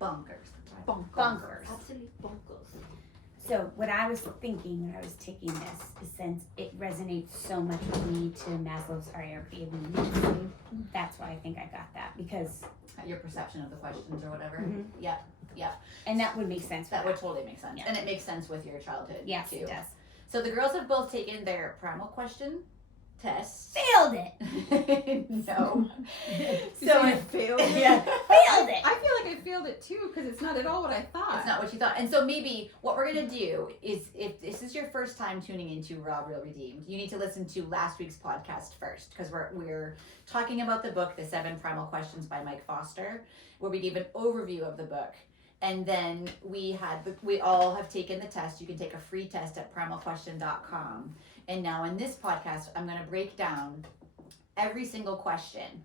Bonkers. Absolutely bonkers. So what I was thinking when I was taking this is, since it resonates so much with me to Maslow's hierarchy of needs, that's why I think I got that, because Your perception of the questions or whatever. Mhm. Yeah. and that would make sense. That would totally make sense. Yeah. And it makes sense with your childhood Yes, too. it does. So the girls have both taken their primal question tests. Failed it. No. So I failed it. Yeah, failed it. I feel like I failed it too because it's not at all what I thought. It's not what you thought. And so maybe what we're going to do is, if this is your first time tuning into Raw Real Redeemed, you need to listen to last week's podcast first, because we're talking about the book, The 7 Primal Questions by Mike Foster, where we gave an overview of the book. And then we all have taken the test. You can take a free test at primalquestion.com. And now in this podcast, I'm going to break down every single question.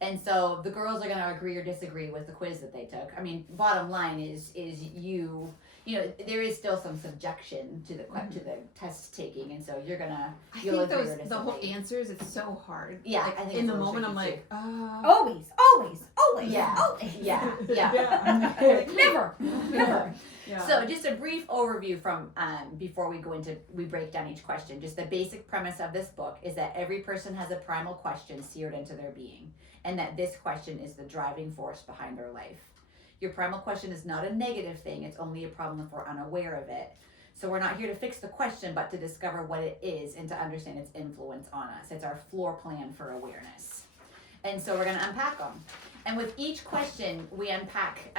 And so the girls are going to agree or disagree with the quiz that they took. I mean, bottom line is you know, there is still some subjection to the test taking, and so you'll agree or disagree. The whole answers, it's so hard. Yeah, like, I think in it's the a little moment I'm tricky like, Always. Yeah. Always. Yeah. Never. Yeah. So just a brief overview from before we break down each question. Just the basic premise of this book is that every person has a primal question seared into their being, and that this question is the driving force behind their life. Your primal question is not a negative thing. It's only a problem if we're unaware of it. So we're not here to fix the question, but to discover what it is and to understand its influence on us. It's our floor plan for awareness. And so we're going to unpack them. And with each question, we unpack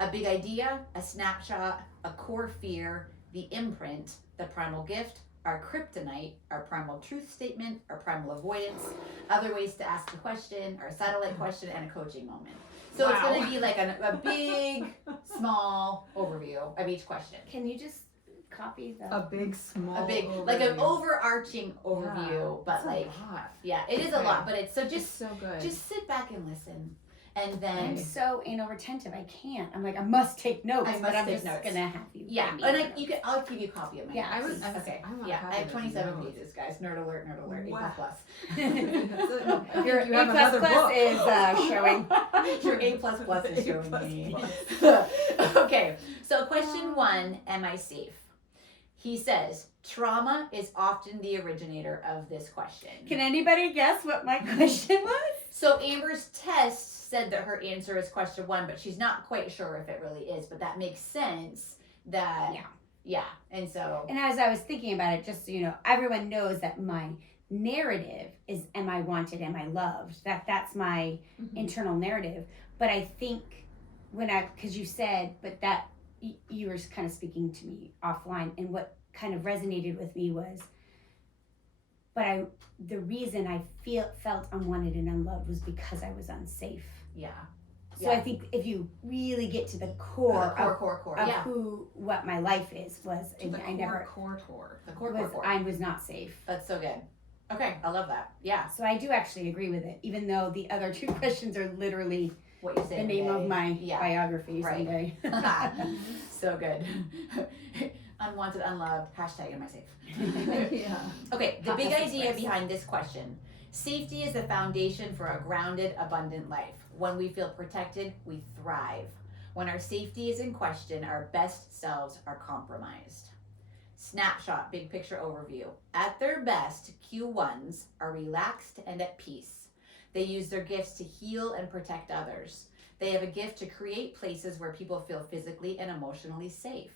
a big idea, a snapshot, a core fear, the imprint, the primal gift, our kryptonite, our primal truth statement, our primal avoidance, other ways to ask the question, our satellite question, and a coaching moment. So It's going to be like a big, small overview of each question. Can you just copy the... a big, small, A big, overview. like an overarching overview, Yeah, but that's like, a lot. yeah, it is a Okay. lot, but it's It's so good. just sit back and listen. And I'm then, so anal retentive. I can't. I'm like, I must take notes, I must but I'm take just notes. gonna have you. yeah, give me and the I'll give you a copy of my Yeah, notes. I Okay, want a yeah, copy I have of 27 those notes. pages, guys. Nerd alert, Wow. A++. Your You have A++ another book. is showing. Your A++ is showing me. Okay, so question 1, am I safe? He says, trauma is often the originator of this question. Can anybody guess what my question was? So Amber's test said that her answer is question 1, but she's not quite sure if it really is, but that makes sense that, yeah. And so, And as I was thinking about it, just so you know, everyone knows that my narrative is, am I wanted, am I loved? That's my internal narrative. But I think because you said, but that you were kind of speaking to me offline, and what kind of resonated with me was, the reason I felt unwanted and unloved was because I was unsafe. yeah. So I think if you really get to the core Core. of Yeah. what my life was, To the I never core. The core. I was not safe. That's so good. Okay, I love that. Yeah. So I do actually agree with it, even though the other 2 questions are literally What you say. the name of my Yeah. biography Right. someday. So good. Unwanted, unloved, hashtag am I safe? Yeah. Okay, the big Process idea express. behind this question. Safety is the foundation for a grounded, abundant life. When we feel protected, we thrive. When our safety is in question, our best selves are compromised. Snapshot, big picture overview. At their best, Q1s are relaxed and at peace. They use their gifts to heal and protect others. They have a gift to create places where people feel physically and emotionally safe.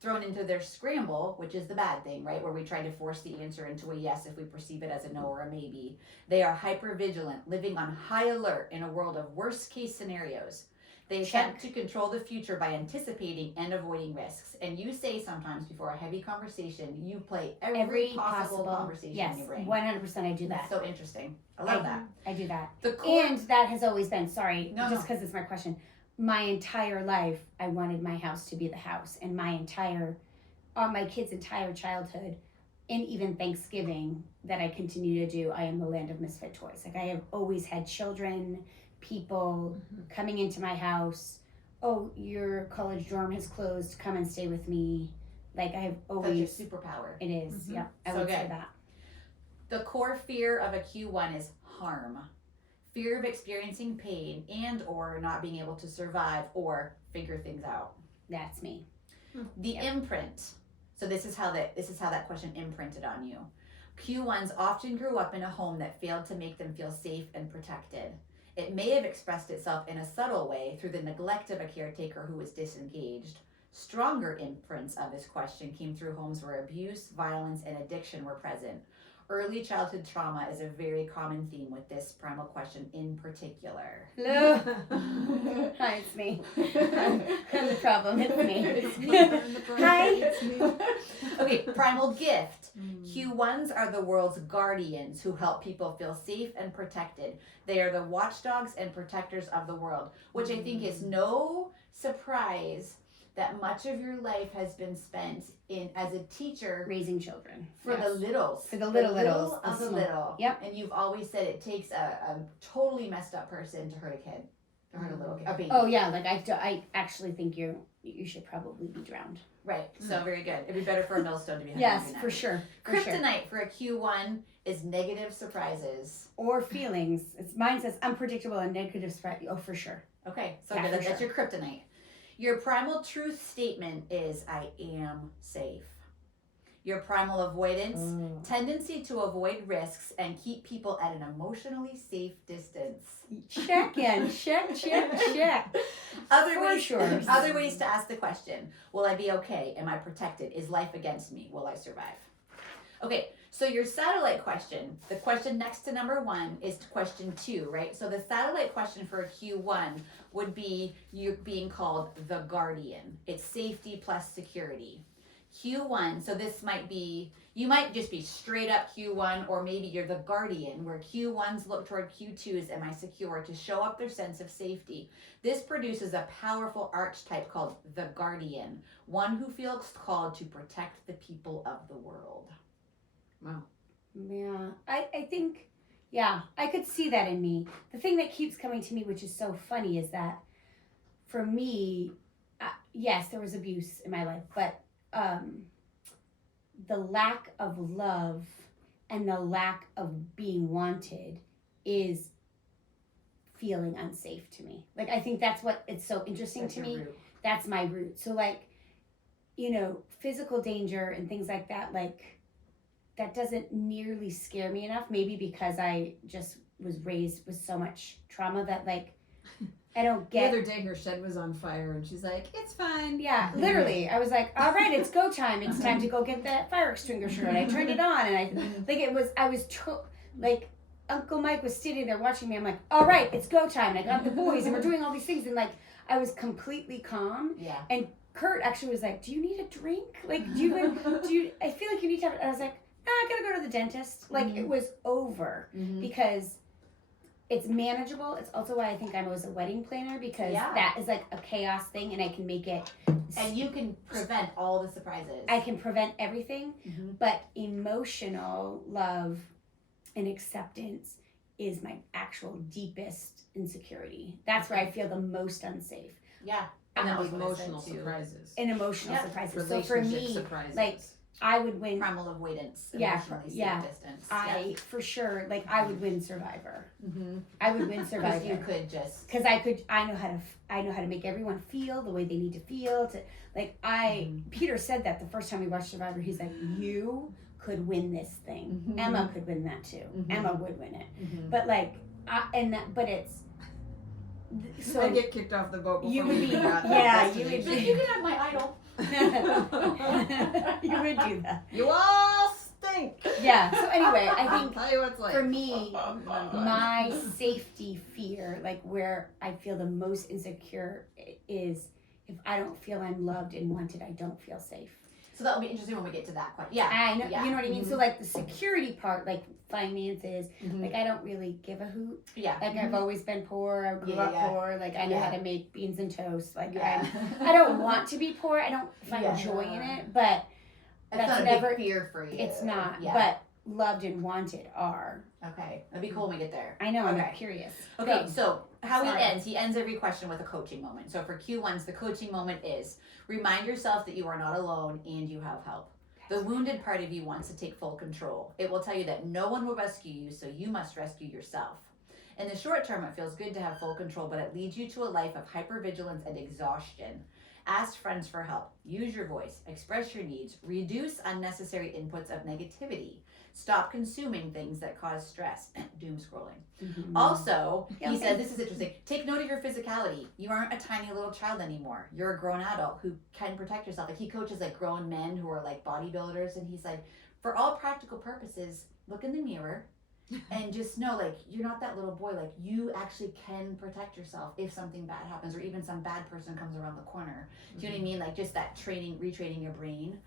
Thrown into their scramble, which is the bad thing, right? Where we try to force the answer into a yes if we perceive it as a no or a maybe. They are hyper-vigilant, living on high alert in a world of worst-case scenarios. They attempt to control the future by anticipating and avoiding risks. And you say sometimes before a heavy conversation, you play every possible conversation yes, in your brain. 100% I do that. That's so interesting. I love that. I do that. The core, And that has always been, sorry, No, just because it's my question, my entire life, I wanted my house to be the house. And my kids' entire childhood, and even Thanksgiving that I continue to do, I am the land of misfit toys. Like, I have always had children, people coming into my house. Oh, your college dorm has closed. Come and stay with me. Like, I have always. that's your superpower. It is. Yeah, I So would say good. that. The core fear of a Q1 is harm. fear of experiencing pain and or not being able to survive or figure things out. That's me. The imprint. So this is how that question imprinted on you. Q1s often grew up in a home that failed to make them feel safe and protected. It may have expressed itself in a subtle way through the neglect of a caretaker who was disengaged. Stronger imprints of this question came through homes where abuse, violence, and addiction were present. Early childhood trauma is a very common theme with this primal question in particular. Hello. Hi, it's me. I'm the problem. It's me. It's me. I'm the problem. Hi. It's me. Okay, primal gift. Q1s are the world's guardians who help people feel safe and protected. They are the watchdogs and protectors of the world, which I think is no surprise that much of your life has been spent in as a teacher Raising children. for the littles. For the little littles. of the small- little. Yep. And you've always said it takes a totally messed up person to hurt a kid. To hurt a little kid. A baby. Oh yeah, like I actually think you should probably be drowned. Right. So very good. It'd be better for a millstone to be hung Yes, around your neck. for sure. For sure. Kryptonite for a Q1 is negative surprises. Or feelings. Mine says unpredictable and negative spread. Oh, for sure. Okay, so Yeah, good. for That's your kryptonite. Your primal truth statement is I am safe. Your primal avoidance, tendency to avoid risks and keep people at an emotionally safe distance. Check in. Check. Other For ways, sure. other ways to ask the question: will I be okay? Am I protected? Is life against me? Will I survive? Okay, so your satellite question, the question next to number 1 is question 2, right? So the satellite question for a Q1 would be you being called the guardian. It's safety plus security. Q1, so this might be, you might just be straight up Q1, or maybe you're the guardian, where Q1s look toward Q2s, am I secure, to show up their sense of safety. This produces a powerful archetype called the guardian, one who feels called to protect the people of the world. Wow. Yeah, I think, yeah, I could see that in me. The thing that keeps coming to me, which is so funny, is that for me, yes, there was abuse in my life, but the lack of love and the lack of being wanted is feeling unsafe to me. Like, I think that's what it's so interesting That's to your me. root. That's my root. So, like, physical danger and things like that, like, that doesn't nearly scare me enough. Maybe because I just was raised with so much trauma that, like, I don't The get. other day her shed was on fire and she's like, it's fine. Yeah, literally. I was like, all right, it's go time. It's time to go get that fire extinguisher. And I turned it on, and I was like, Uncle Mike was sitting there watching me. I'm like, all right, it's go time. And I got the boys, and we're doing all these things. And, like, I was completely calm. Yeah. And Kurt actually was like, do you need a drink? Like, I feel like you need to have it. And I was like, I gotta go to the dentist. Like, it was over because it's manageable. It's also why I think I was a wedding planner, because that is like a chaos thing, and I can make it. And you can prevent all the surprises. I can prevent everything, but emotional love and acceptance is my actual deepest insecurity. That's where I feel the most unsafe. Yeah. And that was what I said emotional too. surprises. And emotional Yep. surprises. So for Relationship me, surprises. like, I would win. Primal avoidance, Yeah, emotionally safe yeah. distance. I for sure, like, I would win Survivor. Mm-hmm. I would win Because Survivor. you could just. Because I know how to make everyone feel the way they need to feel. Peter said that the first time we watched Survivor. He's like, you could win this thing. Mhm. Emma could win that too. Mhm. Emma would win it. Mm-hmm. But like, but it's so I get kicked off the boat before you would we be, even got to the yeah, you would destination. You can have my idol. you would do that. You all stink. Yeah. So anyway, I I'll think tell you what's like. for me, I'm glad. my safety fear, like where I feel the most insecure, is if I don't feel I'm loved and wanted, I don't feel safe. So that'll be interesting when we get to that question. Yeah. I know, Yeah. you know what I mean? So like the security part, like finances, Mhm. like I don't really give a hoot. Yeah. Like I've always been poor, I grew Yeah, up yeah. poor, like I know Yeah. how to make beans and toast. Like Yeah. I don't want to be poor, I don't find Yeah. joy in it, but That's that's not a never, big fear for you. it's not, Yeah. but loved and wanted are. Okay. That'd be cool when we get there. I know, I'm Okay. curious. Okay, Go. so how Sorry. he ends every question with a coaching moment. So for Q1s, the coaching moment is remind yourself that you are not alone and you have help. The wounded part of you wants to take full control. It will tell you that no one will rescue you, so you must rescue yourself. In the short term, it feels good to have full control, but it leads you to a life of hypervigilance and exhaustion. Ask friends for help. Use your voice. Express your needs. Reduce unnecessary inputs of negativity. Stop consuming things that cause stress. Doom scrolling. Mhm. Also, he said, this is interesting, take note of your physicality. You aren't a tiny little child anymore. You're a grown adult who can protect yourself. Like, he coaches like grown men who are like bodybuilders, and he's like, for all practical purposes, look in the mirror and just know, like, you're not that little boy. Like, you actually can protect yourself if something bad happens, or even some bad person comes around the corner. Do you know what I mean? Like, just that retraining your brain.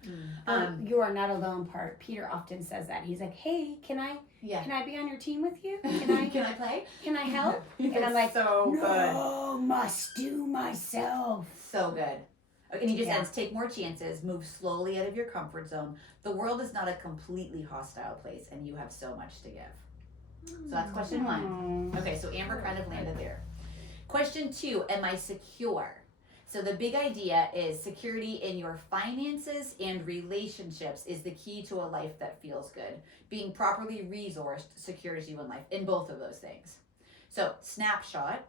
You are not alone part. Peter often says that. He's like, hey, can I be on your team with you? Can I play? Can I help? And I'm like, so no, must do myself. So good. And he just ends, take more chances, move slowly out of your comfort zone. The world is not a completely hostile place, and you have so much to give. So that's question one. Okay, so Amber kind of landed there. Question two, am I secure? So the big idea is security in your finances and relationships is the key to a life that feels good. Being properly resourced secures you in life, in both of those things. So snapshot,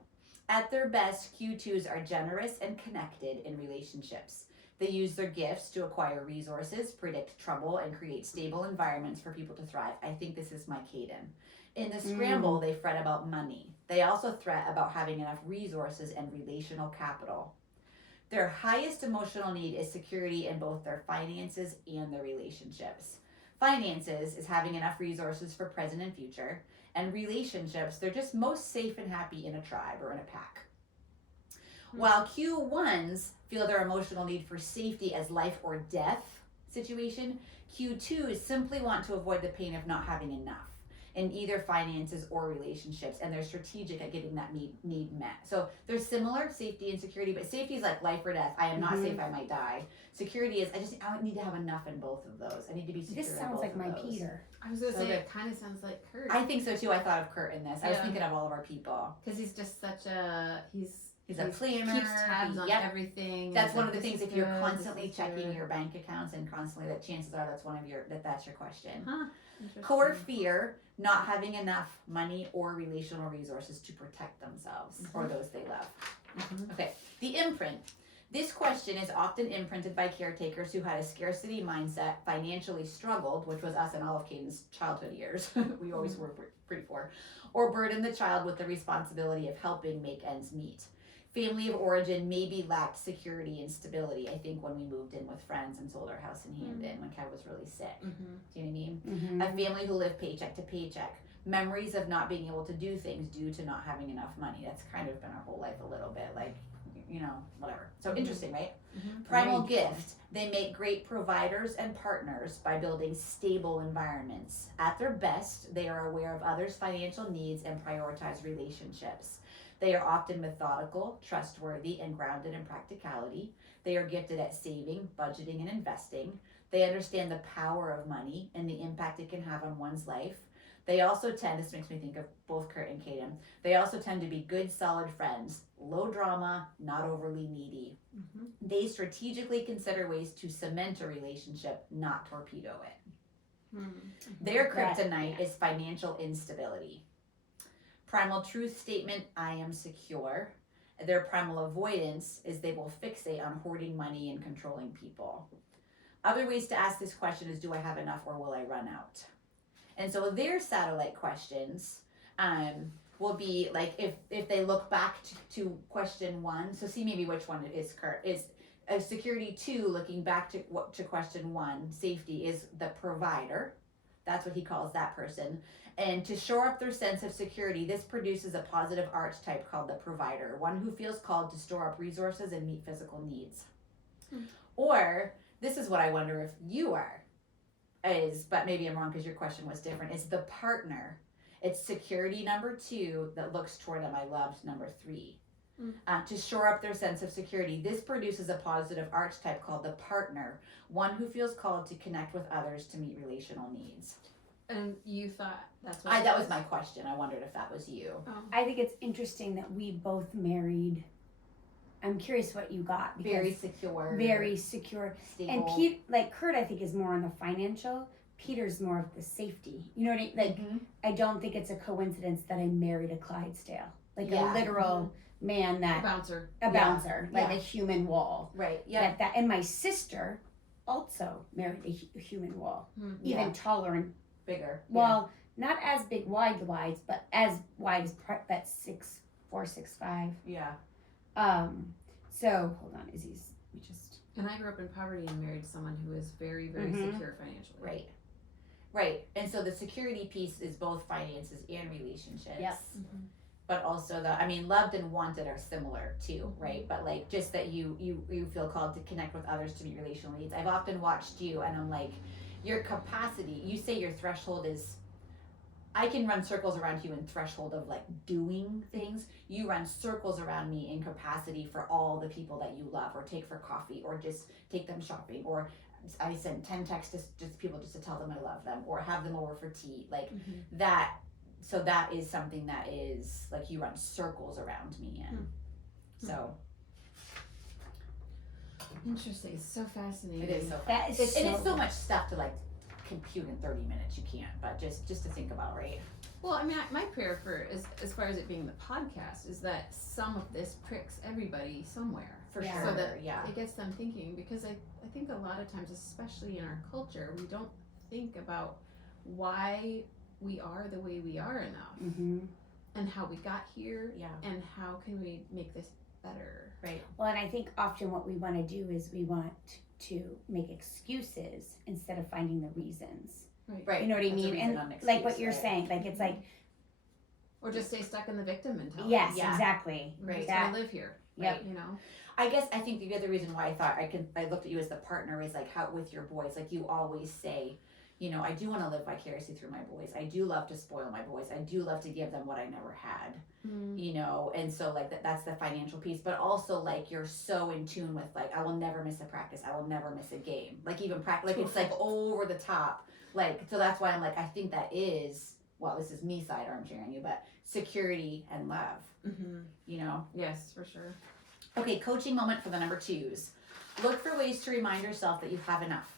at their best, Q2s are generous and connected in relationships. They use their gifts to acquire resources, predict trouble, and create stable environments for people to thrive. I think this is my Caden. In the scramble, they fret about money. They also fret about having enough resources and relational capital. Their highest emotional need is security in both their finances and their relationships. Finances is having enough resources for present and future. And relationships, they're just most safe and happy in a tribe or in a pack. While Q1s feel their emotional need for safety as life or death situation, Q2s simply want to avoid the pain of not having enough in either finances or relationships, and they're strategic at getting that need met. So they're similar, safety and security, but safety is like life or death. I am not safe, I might die. Security is, I need to have enough in both of those. I need to be secure. This sounds like my Peter. I was gonna say, it kind of sounds like Kurt. I think so too. I thought of Kurt in this. I was thinking of all of our people. Because he's just such a, he's a planner. Keeps tabs on everything. That's one of the things. If you're constantly checking your bank accounts and constantly, that chances are that's one of your that's your question. Huh. Core fear, not having enough money or relational resources to protect themselves or those they love. Okay, the imprint. This question is often imprinted by caretakers who had a scarcity mindset, financially struggled, which was us in all of Caden's childhood years. We always were pretty poor, or burdened the child with the responsibility of helping make ends meet. Family of origin maybe lacked security and stability. I think when we moved in with friends and sold our house in Hamden when Kev was really sick. Do you know what I mean? A family who lived paycheck to paycheck. Memories of not being able to do things due to not having enough money. That's kind of been our whole life a little bit, like, you know, whatever. So interesting, right? Primal gift. They make great providers and partners by building stable environments. At their best, they are aware of others' financial needs and prioritize relationships. They are often methodical, trustworthy, and grounded in practicality. They are gifted at saving, budgeting, and investing. They understand the power of money and the impact it can have on one's life. They also tend, this makes me think of both Kurt and Caden, they also tend to be good, solid friends, low drama, not overly needy. They strategically consider ways to cement a relationship, not torpedo it. Their kryptonite is financial instability. Primal truth statement, I am secure. Their primal avoidance is they will fixate on hoarding money and controlling people. Other ways to ask this question is, do I have enough or will I run out? And so their satellite questions will be like, if they look back to question one, so see maybe which one it is, Kurt, is a security 2 looking back to question 1, safety is the provider. That's what he calls that person. And to shore up their sense of security, this produces a positive archetype called the provider, one who feels called to store up resources and meet physical needs. Or, this is what I wonder if you are, but maybe I'm wrong because your question was different, is the partner. It's security number 2 that looks toward them, I loved number 3. To shore up their sense of security, this produces a positive archetype called the partner, one who feels called to connect with others to meet relational needs. And you thought that's what that was my question. I wondered if that was you. I think it's interesting that we both married. I'm curious what you got. Very secure. Very secure. Stable. And Pete, like Kurt, I think is more on the financial. Peter's more of the safety. You know what I mean? Like, I don't think it's a coincidence that I married a Clydesdale. Like a literal man A bouncer. a bouncer, like a human wall. Right. Yeah. And my sister also married a human wall, even taller and bigger. well, not as big wide, but as wide as that 6'4", 6'5". Yeah. So hold on, Izzy's. We just. And I grew up in poverty and married someone who was very, very secure financially. Right. Right. And so the security piece is both finances and relationships. Yes. But also loved and wanted are similar too, right? But like just that you feel called to connect with others to meet relational needs. I've often watched you and I'm like, your capacity, you say your threshold is, I can run circles around you in threshold of like doing things. You run circles around me in capacity for all the people that you love or take for coffee or just take them shopping or I send 10 texts to people just to tell them I love them or have them over for tea. Like that. So that is something that is like you run circles around me in. So interesting. It's so fascinating. it is so That is and it's so much stuff to like compute in 30 minutes. You can't, but just to think about, right? Well, I mean, my prayer for as far as it being the podcast is that some of this pricks everybody somewhere. For Yeah. sure. So that yeah. it gets them thinking, because I think a lot of times, especially in our culture, we don't think about why we are the way we are enough and how we got here and how can we make this better. Right. Well, and I think often what we want to do is we want to make excuses instead of finding the reasons. Right. You know what I That's a mean? reason And on excuse, like what you're right? saying, like it's like Or just stay stuck in the victim mentality. yes, Yeah. exactly. Right. Just That, wanna live here. Yep. You know. I guess I think the other reason why I thought I looked at you as the partner is like how with your boys, like you always say, you know, I do want to live vicariously through my boys. I do love to spoil my boys. I do love to give them what I never had, you know, and so like that's the financial piece, but also like you're so in tune with like, I will never miss a practice. I will never miss a game. Like even practice, like it's like over the top. Like, so that's why I'm like, I think that is, well, this is me side armchairing you, but security and love, you know? Yes, for sure. Okay, coaching moment for the number 2s. Look for ways to remind yourself that you have enough.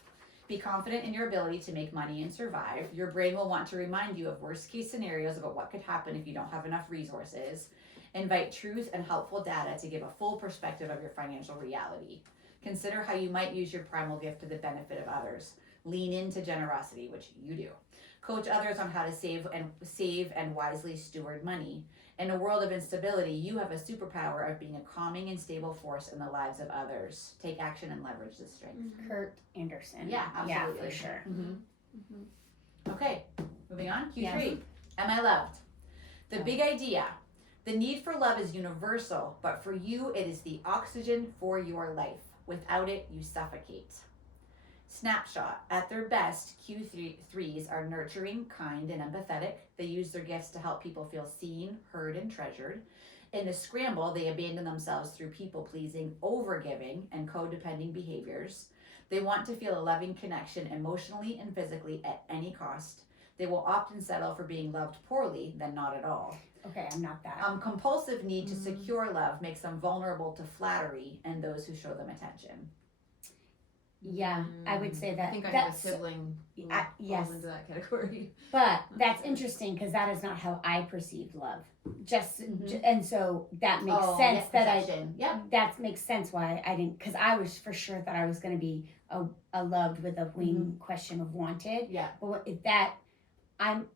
Be confident in your ability to make money and survive. Your brain will want to remind you of worst case scenarios about what could happen if you don't have enough resources. Invite truth and helpful data to give a full perspective of your financial reality. Consider how you might use your primal gift to the benefit of others. Lean into generosity, which you do. Coach others on how to save and wisely steward money. In a world of instability, you have a superpower of being a calming and stable force in the lives of others. Take action and leverage this strength. Kurt Anderson. Yeah, absolutely. Yeah, for sure. Okay, moving on. Q3. Yes. Am I loved? The big idea. The need for love is universal, but for you, it is the oxygen for your life. Without it, you suffocate. Snapshot. At their best, Q3s are nurturing, kind, and empathetic. They use their gifts to help people feel seen, heard, and treasured. In the scramble, they abandon themselves through people-pleasing, overgiving, and codependent behaviors. They want to feel a loving connection emotionally and physically at any cost. They will often settle for being loved poorly than not at all. Okay, I'm not that. Compulsive need to secure love makes them vulnerable to flattery and those who show them attention. Yeah, I would say that. I think I have a that's, sibling who yes. falls into that category. But that's interesting because that is not how I perceived love. And so that makes sense that makes sense why I didn't, because I was for sure thought I was going to be a loved with a wing question of wanted. Yeah. But if that, I'm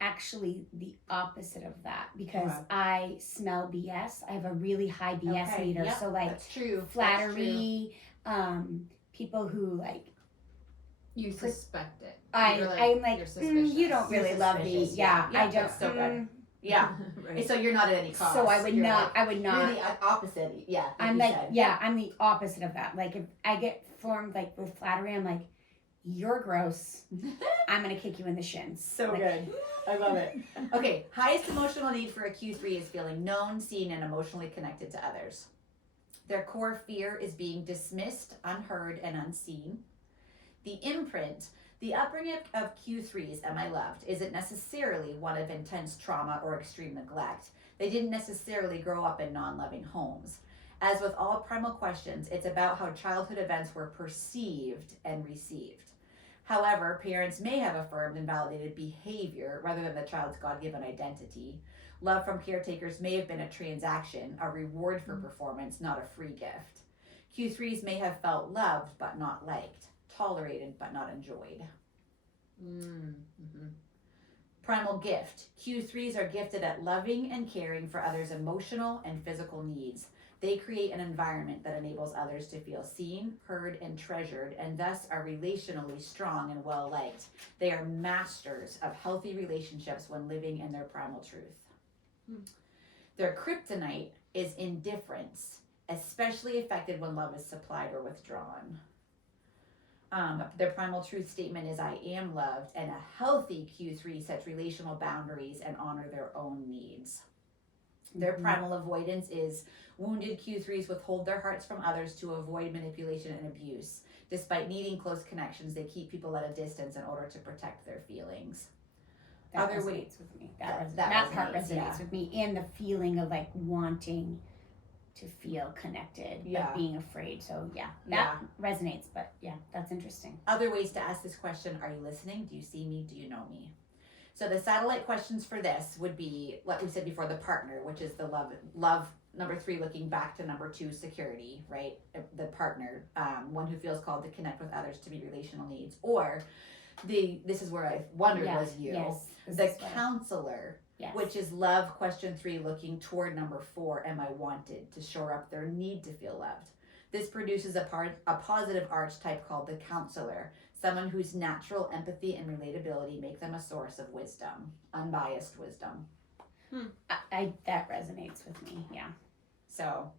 actually the opposite of that because I smell BS. I have a really high BS meter. Yep, so like that's true. flattery, people who like You suspect it. I'm like, you're suspicious. you don't really You're love me. suspicious, Yeah, yeah. I don't. That's so good. Yeah. Right. So you're not at any cost. So I would You're not. Like, I would not. you're the opposite. Yeah. I'm you like, said. yeah, I'm the opposite of that. Like if I get formed like with flattery, I'm like, you're gross. I'm gonna kick you in the shins. So like, good. I love it. Okay. Highest emotional need for a Q3 is feeling known, seen, and emotionally connected to others. Their core fear is being dismissed, unheard, and unseen. The imprint, the upbringing of Q3s, Am I Loved, isn't necessarily one of intense trauma or extreme neglect. They didn't necessarily grow up in non-loving homes. As with all primal questions, it's about how childhood events were perceived and received. However, parents may have affirmed and validated behavior rather than the child's God-given identity. Love from caretakers may have been a transaction, a reward for performance, not a free gift. Q3s may have felt loved but not liked, tolerated but not enjoyed. Mm-hmm. Primal gift. Q3s are gifted at loving and caring for others' emotional and physical needs. They create an environment that enables others to feel seen, heard, and treasured, and thus are relationally strong and well-liked. They are masters of healthy relationships when living in their primal truth. Their kryptonite is indifference, especially affected when love is supplied or withdrawn. Their primal truth statement is I am loved, and a healthy Q3 sets relational boundaries and honor their own needs. Their primal avoidance is wounded Q3s withhold their hearts from others to avoid manipulation and abuse. Despite needing close connections, they keep people at a distance in order to protect their feelings. That Other resonates with me. That part resonates, resonates with me, and the feeling of like wanting to feel connected, but being afraid. So that resonates. But that's interesting. Other ways to ask this question: are you listening? Do you see me? Do you know me? So the satellite questions for this would be, like we said before, the partner, which is the love number 3, looking back to number 2, security, right? The partner, one who feels called to connect with others to meet relational needs, or this is where I wondered was you, the counselor, which is love question 3, looking toward number 4, am I wanted, to shore up their need to feel loved. This produces a positive archetype called the counselor, someone whose natural empathy and relatability make them a source of wisdom, unbiased wisdom. That resonates with me. Yeah. So,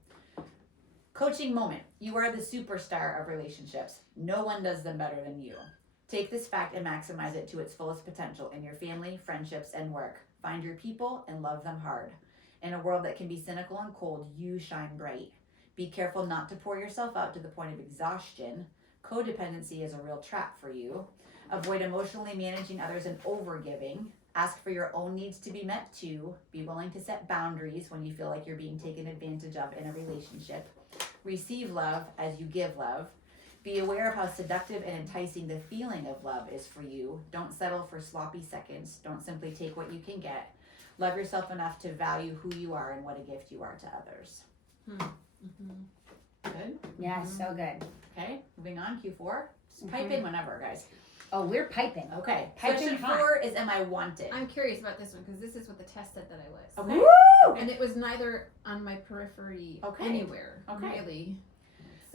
coaching moment. You are the superstar of relationships. No one does them better than you. Take this fact and maximize it to its fullest potential in your family, friendships, and work. Find your people and love them hard. In a world that can be cynical and cold, you shine bright. Be careful not to pour yourself out to the point of exhaustion. Codependency is a real trap for you. Avoid emotionally managing others and overgiving. Ask for your own needs to be met too. Be willing to set boundaries when you feel like you're being taken advantage of in a relationship. Receive love as you give love. Be aware of how seductive and enticing the feeling of love is for you. Don't settle for sloppy seconds. Don't simply take what you can get. Love yourself enough to value who you are and what a gift you are to others. Good? Yeah, so good. Okay, moving on, Q4. Just pipe in whenever, guys. Oh, we're piping. Okay, Piping question hot. 4 is am I wanted? I'm curious about this one because this is what the test said that I was. Okay. Woo! And it was neither on my periphery anywhere, really.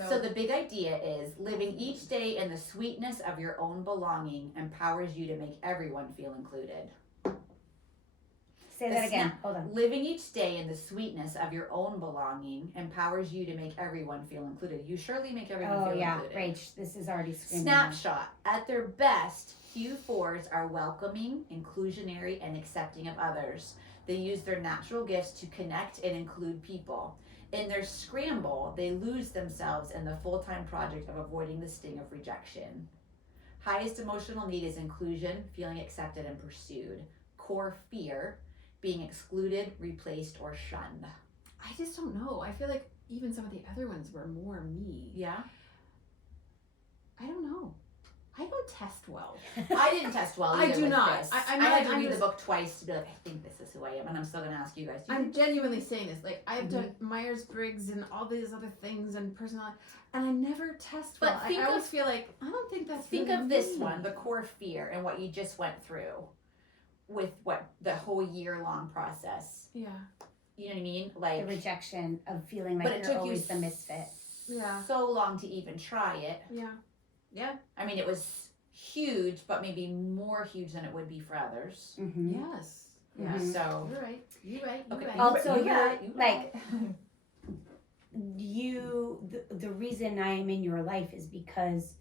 So the big idea is living each day in the sweetness of your own belonging empowers you to make everyone feel included. Say that again. Hold on. Living each day in the sweetness of your own belonging empowers you to make everyone feel included. You surely make everyone feel included. Rach, this is already screaming. Snapshot. At their best, Q4s are welcoming, inclusionary, and accepting of others. They use their natural gifts to connect and include people. In their scramble, they lose themselves in the full-time project of avoiding the sting of rejection. Highest emotional need is inclusion, feeling accepted and pursued. Core fear, being excluded, replaced, or shunned. I just don't know. I feel like even some of the other ones were more me. Yeah? I don't know. I don't test well. I didn't test well either. I do with not. This. I had to read the book twice to be like, I think this is who I am, and I'm still going to ask you guys. I'm genuinely saying this. Like, I've done Myers-Briggs and all these other things and personality, and I never test well. But I always feel like, I don't think that's Think really of this me. one, the core fear, and what you just went through with the whole year-long process. Yeah. You know what I mean? Like The rejection of feeling but like it you're took you always the misfit. Yeah. so long to even try it. Yeah. Yeah. I mean, it was huge, but maybe more huge than it would be for others. Mm-hmm. Yes. Yeah. Mhm. So You're right. You're right. You're okay. right. Also, you you're got it, you got like, the reason I am in your life is because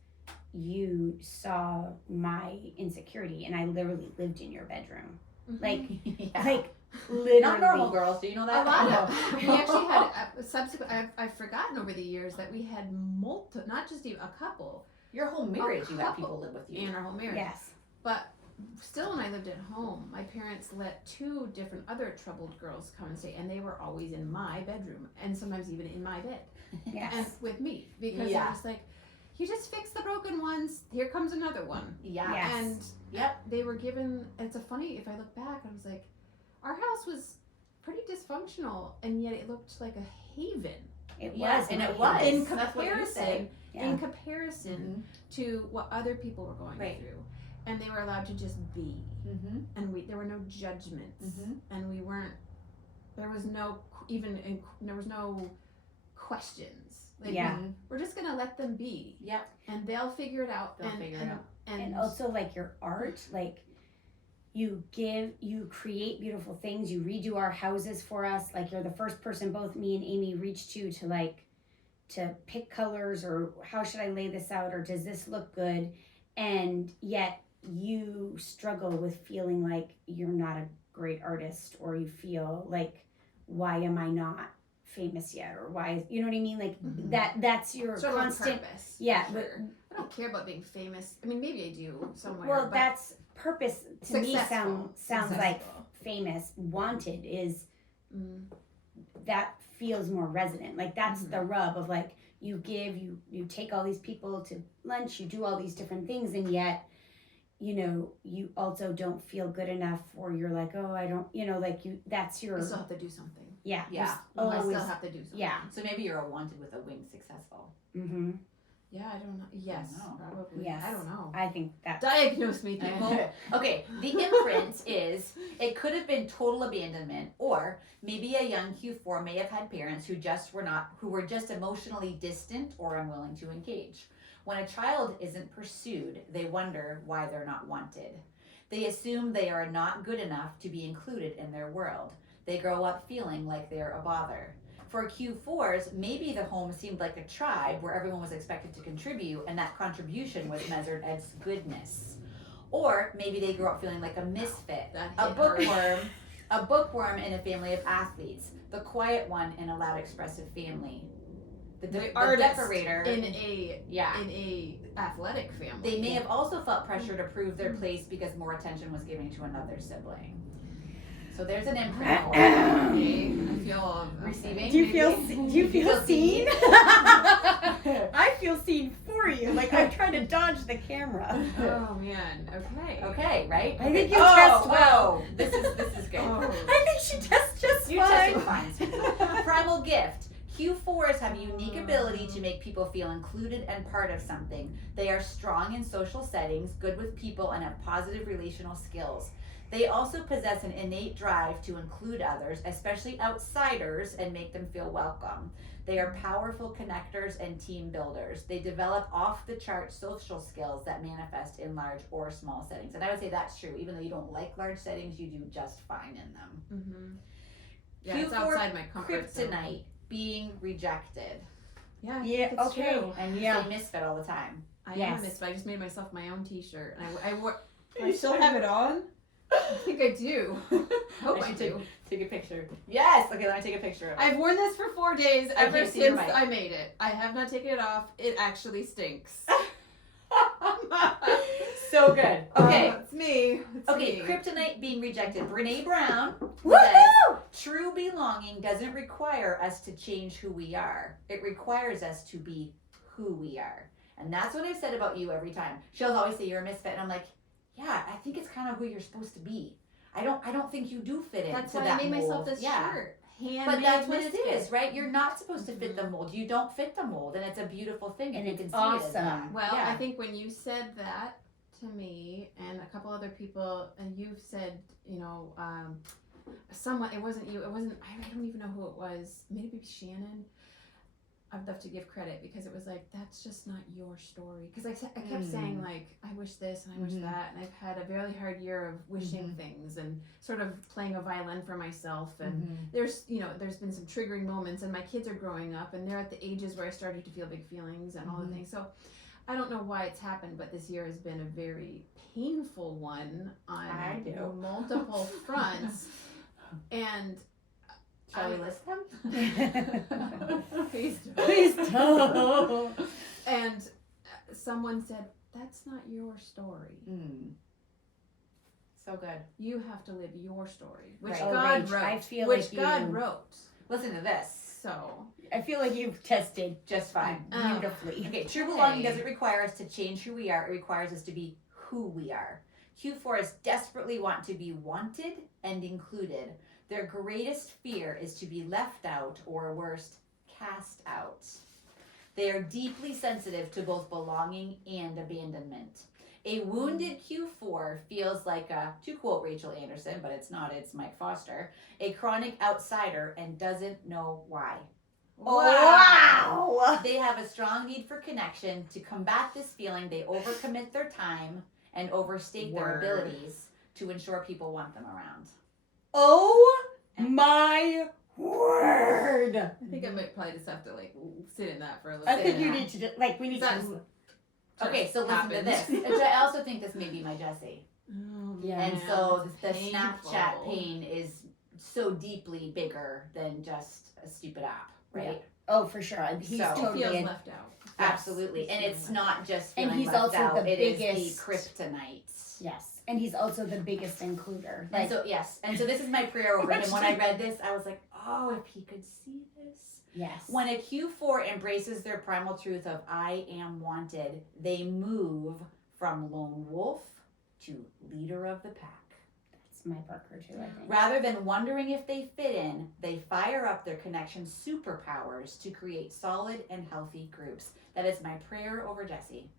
you saw my insecurity and I literally lived in your bedroom. Mhm. Like, it. Yeah. like literally. Not normal girls. Do you know that? A lot of we actually had a subsequent. I've forgotten over the years that we had not just even a couple Your whole marriage, you had people live with you. in our whole marriage. Yes. But still, when I lived at home, my parents let 2 different other troubled girls come and stay, and they were always in my bedroom, and sometimes even in my bed, Yes. and with me, because Yeah. it was like, you just fix the broken ones. Here comes another one. Yeah. Yes. And Yep. they were given, it's a funny, if I look back, I was like, our house was pretty dysfunctional, and yet it looked like a haven. It Yeah, was. and it was. In That's what you say. comparison, Yeah. in comparison to what other people were going Right. through. And they were allowed to just be. Mm-hmm. And there were no judgments. Mm-hmm. And we weren't, there was no questions. Like, Yeah. we're just gonna let them be. Yep. And they'll figure it out. They'll figure it out. And also like your art, like you create beautiful things. You redo our houses for us. Like you're the first person both me and Amy reached to pick colors, or how should I lay this out, or does this look good? And yet you struggle with feeling like you're not a great artist, or you feel like, why am I not famous yet, or why, you know what I mean? Like that's your sort of constant purpose. yeah, for sure. I don't care about being famous. I mean, maybe I do somewhere. well, but that's purpose to me sounds like Successful. famous. Wanted is Mm. that feels more resonant. Like that's the rub of like you take all these people to lunch, you do all these different things, and yet you also don't feel good enough, or you're like, oh, I don't, like that's your I still have to do something. yeah Yeah. you're I always, still have to do something. yeah So maybe you're a wanted with a wing successful. mm-hmm. Yeah, I don't know. Yes, know. probably. Yes. I don't know. I think that Diagnose me, people. Okay, the imprint is, it could have been total abandonment, or maybe a young Q4 may have had parents who were just emotionally distant or unwilling to engage. When a child isn't pursued, they wonder why they're not wanted. They assume they are not good enough to be included in their world. They grow up feeling like they're a bother. For Q4s, maybe the home seemed like a tribe where everyone was expected to contribute, and that contribution was measured as goodness. Or maybe they grew up feeling like a misfit, That a hit hard. bookworm in a family of athletes, the quiet one in a loud, expressive family. The artist decorator in a yeah. in a athletic family. They may have also felt pressure to prove their place because more attention was given to another sibling. So there's an imprint. Okay, I feel Receiving. do you feel feel seen? seen? I feel seen for you. Like I'm trying to dodge the camera. Oh man. Okay. Okay, right? I think you oh, test well. whoa. This is good. Oh. I think she tests just You fine. tested fine. Susan. Primal gift. Q4s have a unique ability to make people feel included and part of something. They are strong in social settings, good with people, and have positive relational skills. They also possess an innate drive to include others, especially outsiders, and make them feel welcome. They are powerful connectors and team builders. They develop off-the-chart social skills that manifest in large or small settings. And I would say that's true. Even though you don't like large settings, you do just fine in them. Mm-hmm. Yeah, it's Q4 outside my comfort zone. Kryptonite, being rejected. Yeah, I Yeah, think it's okay. true. And you Yeah. say misfit all the time. I Yes. am a misfit. I just made myself my own T-shirt, and I wore. You still have it on? I think I do. Hope I should do. Take a picture. Yes! Okay, let me take a picture of it. I've worn this for 4 days I ever can't see your since mic. I made it. I have not taken it off. It actually stinks. So good. Okay. It's me. It's Okay, me. Kryptonite being rejected. Brene Brown Woohoo! says, true belonging doesn't require us to change who we are. It requires us to be who we are. And that's what I've said about you every time. She'll always say you're a misfit, and I'm like, yeah, I think it's kind of who you're supposed to be. I don't think you do fit into That's why that I made mold. myself this Yeah. shirt. Handmade But that's what it misfit. is, right? You're not supposed to fit the mold. You don't fit the mold, and it's a beautiful thing. And if you it's can see it as awesome. that. Well, yeah. I think when you said that to me and a couple other people, and you've said, someone, it wasn't you, I don't even know who it was, maybe Shannon. I'd love to give credit because it was like, that's just not your story. Because I kept saying like, I wish this and I wish that. And I've had a really hard year of wishing things and sort of playing a violin for myself. And there's been some triggering moments, and my kids are growing up and they're at the ages where I started to feel big feelings and all the things. So I don't know why it's happened, but this year has been a very painful one I do. on multiple fronts. And Shall we list them? Please Please don't. And someone said, that's not your story. So good. You have to live your story, which Right. Oh, God Rach, wrote. I feel which like God you- wrote. Listen to this. so. I feel like you've tested Just fine. beautifully. Okay, true belonging doesn't require us to change who we are. It requires us to be who we are. Q4s desperately want to be wanted and included. Their greatest fear is to be left out, or worst, cast out. They are deeply sensitive to both belonging and abandonment. A wounded Q4 feels like a, to quote Rachel Anderson, but it's not, it's Mike Foster, a chronic outsider and doesn't know why. Wow! They have a strong need for connection. To combat this feeling, they overcommit their time and overstate their abilities to ensure people want them around. Oh my word! I think I might probably just have to like sit in that for a little I bit. think you need to we need That to. Okay, so listen happened. to this. Which I also think this may be my Jessie. Oh, Yeah. And man, so the painful. Snapchat pain is so deeply bigger than just a stupid app, right? Oh, for sure. He's So- He totally. feels left out. Absolutely. He's And feeling it's left not out. just And feeling he's left also out, the it is biggest- the kryptonite. Yes, and he's also the biggest includer. And Like, so yes, and so this is my prayer over him. When I read this, I was like, oh, if he could see this. yes. When a Q4 embraces their primal truth of I am wanted, they move from lone wolf to leader of the pack. That's my Parker too, I think. Rather than wondering if they fit in, they fire up their connection superpowers to create solid and healthy groups. That is my prayer over Jessie.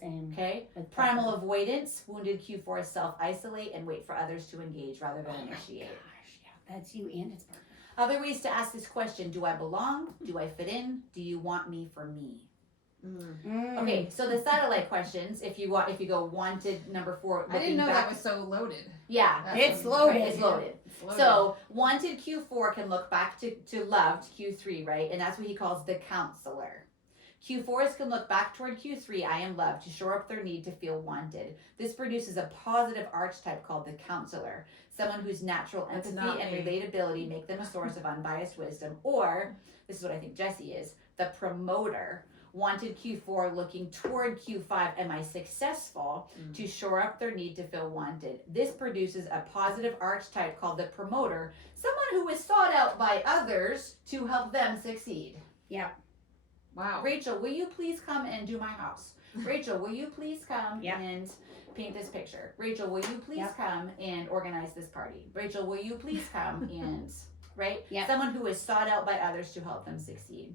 Same. Okay? With Primal Parker. avoidance, wounded Q4 self-isolate and wait for others to engage rather than initiate. Gosh, yeah, that's you and it's Parker. Other ways to ask this question: do I belong? Do I fit in? Do you want me for me? Okay, so the satellite questions. If you go wanted number 4. I didn't know back, that was so loaded. Yeah, It's Right, loaded. It's loaded. It's loaded. So wanted Q4 can look back to loved Q3, right? And that's what he calls the counselor. Q4s can look back toward Q3, I am loved, to shore up their need to feel wanted. This produces a positive archetype called the counselor, someone whose natural That's empathy not and me. relatability make them a source of unbiased wisdom. Or, this is what I think Jessie is, the promoter. Wanted Q4 looking toward Q5, am I successful, to shore up their need to feel wanted. This produces a positive archetype called the promoter, someone who is sought out by others to help them succeed. Yep. Wow. Rachel, will you please come and do my house? Rachel, will you please come Yep. and paint this picture? Rachel, will you please Yep. come and organize this party? Rachel, will you please come and, right? Yep. Someone who is sought out by others to help them succeed.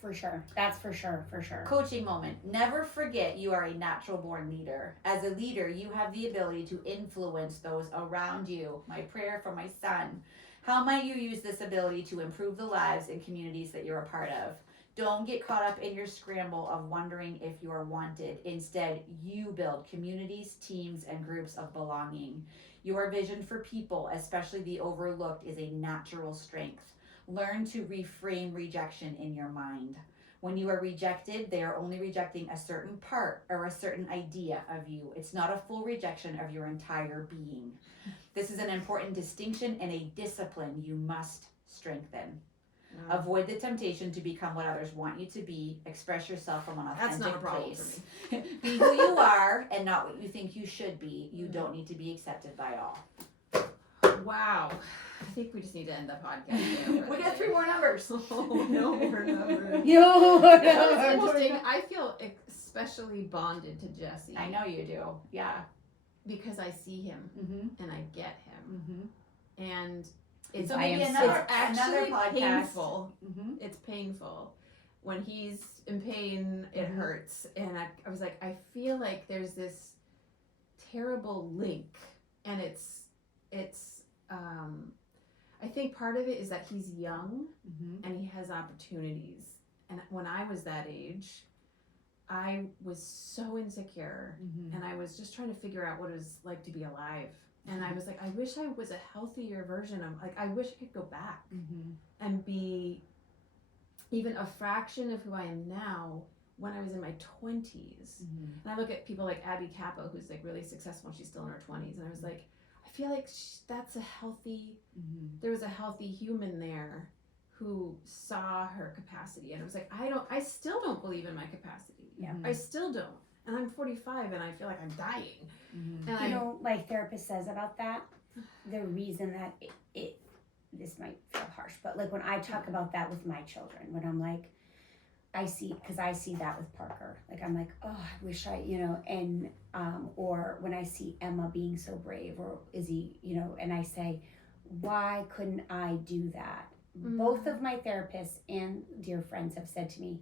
For sure. That's for sure. For sure. Coaching moment. Never forget you are a natural born leader. As a leader, you have the ability to influence those around you. My prayer for my son. How might you use this ability to improve the lives and communities that you're a part of? Don't get caught up in your scramble of wondering if you are wanted. Instead, you build communities, teams, and groups of belonging. Your vision for people, especially the overlooked, is a natural strength. Learn to reframe rejection in your mind. When you are rejected, they are only rejecting a certain part or a certain idea of you. It's not a full rejection of your entire being. This is an important distinction and a discipline you must strengthen. Wow. Avoid the temptation to become what others want you to be. Express yourself from an authentic That's not a problem place. for me. Be who you are and not what you think you should be. You don't need to be accepted by all. Wow. I think we just need to end the podcast there. We got 3 more numbers. Oh, no more numbers. Yo, That's interesting. I feel especially bonded to Jesse. I know you do. Yeah. Because I see him Mm-hmm. and I get him. Mm-hmm. And it's, So I am maybe so- another, it's actually another podcast. painful. Mm-hmm. It's painful. When he's in pain, it Mhm. hurts. And I was like, I feel like there's this terrible link. And I think part of it is that he's young Mm-hmm. and he has opportunities. And when I was that age, I was so insecure Mm-hmm. and I was just trying to figure out what it was like to be alive. And I was like, I wish I was a healthier version of, like, I wish I could go back Mm-hmm. and be even a fraction of who I am now when I was in my 20s. Mm-hmm. And I look at people like Abby Capo, who's like really successful and she's still in her 20s. And I was like, I feel like that's a healthy, Mm-hmm. there was a healthy human there who saw her capacity. And I was like, I still don't believe in my capacity. Yeah. I still don't. And I'm 45 and I feel like I'm dying. Mm-hmm. And You know, like therapist says about that, the reason that this might feel harsh, but like when I talk about that with my children, when I'm like, I see that with Parker. Like I'm like, oh, I wish I, and or when I see Emma being so brave, or Izzy, and I say, why couldn't I do that? Both of my therapists and dear friends have said to me,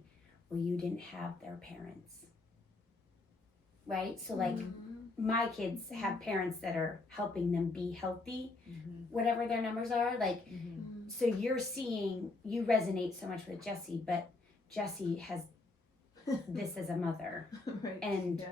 well, you didn't have their parents. Right? So like my kids have parents that are helping them be healthy, whatever their numbers are. Like, so you resonate so much with Jessie, but Jessie has this as a mother, right. and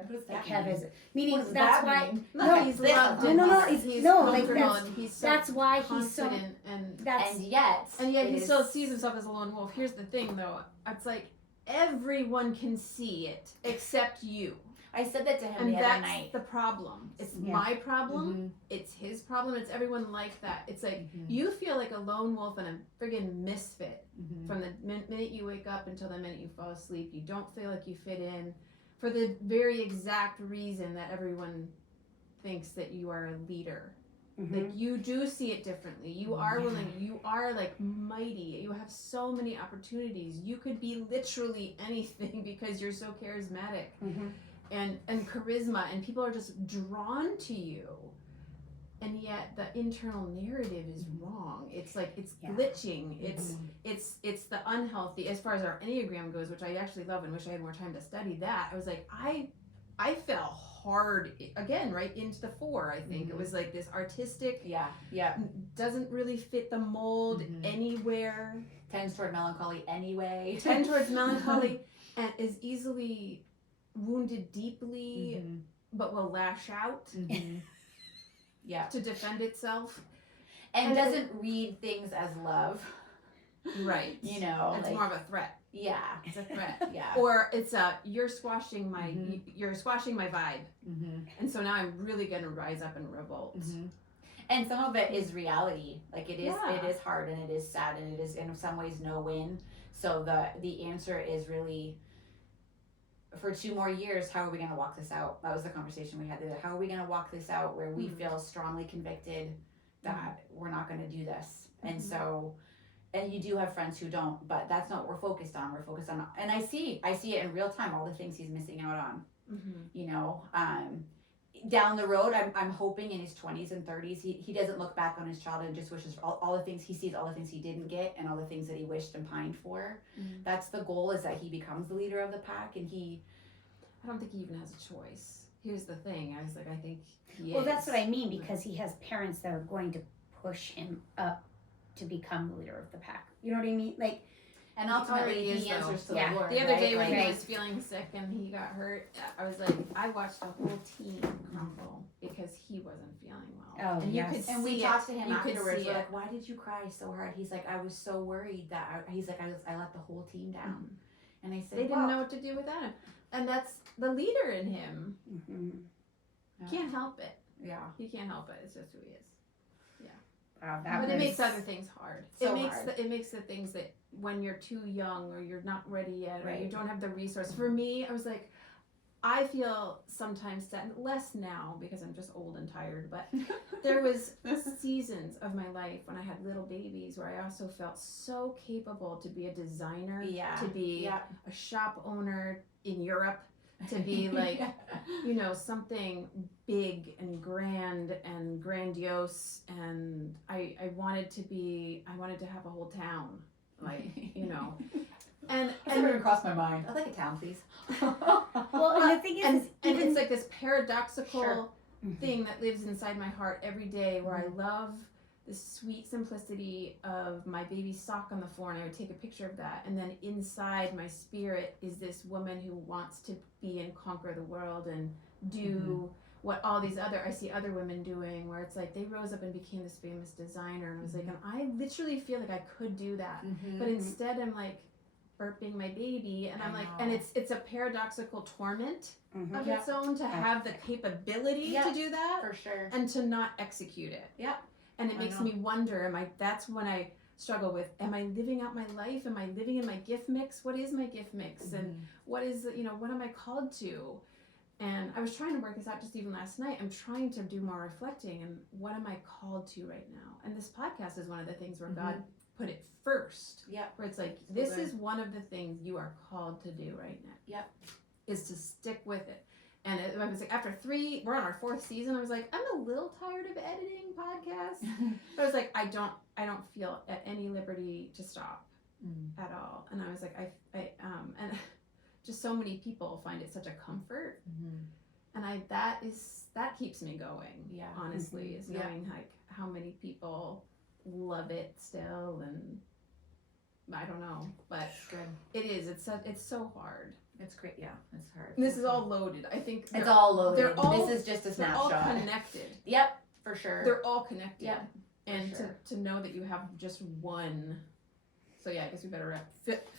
Kev is Meaning that's why No, he's loved. He's like comfortable, and he's so that's why he's so confident, and yet he still sees himself as a lone wolf. Here's the thing, though. It's like everyone can see it except you. I said that to him And the other that's night. the problem. It's my problem. It's his problem. It's everyone like that. It's like you feel like a lone wolf and a friggin' misfit from the minute you wake up until the minute you fall asleep. You don't feel like you fit in for the very exact reason that everyone thinks that you are a leader. Like you do see it differently. You are willing. You are like mighty. You have so many opportunities. You could be literally anything because you're so charismatic. And charisma, and people are just drawn to you, and yet the internal narrative is wrong. It's like it's glitching. It's the unhealthy as far as our Enneagram goes, which I actually love and wish I had more time to study that. I was like, I fell hard again right into the 4. I think it was like this artistic, doesn't really fit the mold anywhere, tends toward melancholy anyway, tends towards melancholy, and is easily wounded deeply, but will lash out to defend itself, and doesn't read things as love, right? It's like, more of a threat. It's a threat. Or it's you're squashing my vibe, and so now I'm really gonna rise up and revolt. And some of it is reality. Like it is hard, and it is sad, and it is in some ways no win. So the answer is really, for 2 more years, how are we going to walk this out? That was the conversation we had today. How are we going to walk this out where we feel strongly convicted that we're not going to do this? And so, and you do have friends who don't, but that's not what we're focused on. We're focused on, and I see it in real time, all the things he's missing out on. Down the road, I'm hoping in his 20s and 30s, he doesn't look back on his childhood and just wishes all the things he sees, all the things he didn't get, and all the things that he wished and pined for. That's the goal, is that he becomes the leader of the pack, and I don't think he even has a choice. Here's the thing. I think he Well, is. that's what I mean, because he has parents that are going to push him up to become the leader of the pack. You know what I mean? Like, and ultimately he answers to the Lord. The other day when like, he was feeling sick and he got hurt, I was like, I watched the whole team crumble because he wasn't feeling well. Oh, and yes. you could and see we talked to him you afterwards. We're like, why did you cry so hard? He's like, I was so worried that I let the whole team down. And I said, they didn't know what to do without him. And that's the leader in him. Can't help it. He can't help it. It's just who he is. But it makes other things hard. It makes the things that when you're too young or you're not ready yet or you don't have the resource. For me, I was like, I feel sometimes sad, less now because I'm just old and tired, but there was seasons of my life when I had little babies where I also felt so capable to be a designer, to be a shop owner in Europe, to be like, something big and grand and grandiose, and I wanted to have a whole town, like, And never even crossed my mind. I'd like a town, please. Well, and the thing is, and it's like this paradoxical thing that lives inside my heart every day, where I love the sweet simplicity of my baby's sock on the floor, and I would take a picture of that, and then inside my spirit is this woman who wants to be and conquer the world and do what all these I see other women doing, where it's like they rose up and became this famous designer, and I was like, and I literally feel like I could do that, but instead I'm like burping my baby, and I'm like, and it's a paradoxical torment of its own to have the capability to do that, for sure, and to not execute it. And it makes me wonder, that's when I struggle with, am I living out my life? Am I living in my gift mix? What is my gift mix? And what is, what am I called to? And I was trying to work this out just even last night. I'm trying to do more reflecting and what am I called to right now? And this podcast is one of the things where God put it first. Yep. Where it's like, So this good. is one of the things you are called to do right now. Yep. Is to stick with it. And I was like, we're on our 4th season. I was like, I'm a little tired of editing podcasts. But I was like, I don't feel at any liberty to stop at all. And I was like, and just so many people find it such a comfort. And that keeps me going. Yeah. Honestly, is knowing like how many people love it still, and I don't know, but Good. it is. It's so hard. It's great. Yeah, it's hard. This is all loaded. I think It's all loaded. they're all- This is just a they're all snapshot. connected. Yep, for sure. They're all connected. Yep, And sure. to know that you have just one. So yeah, I guess we better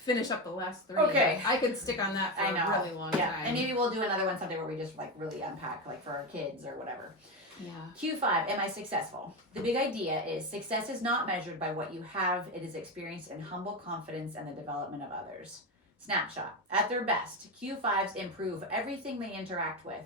finish up the last 3. Okay. I could stick on that for I know. a really long Yeah, time. and maybe we'll do another one someday where we just like really unpack like for our kids or whatever. Yeah. Q5, am I successful? The big idea is success is not measured by what you have, it is experienced in humble confidence and the development of others. Snapshot. At their best, Q5s improve everything they interact with.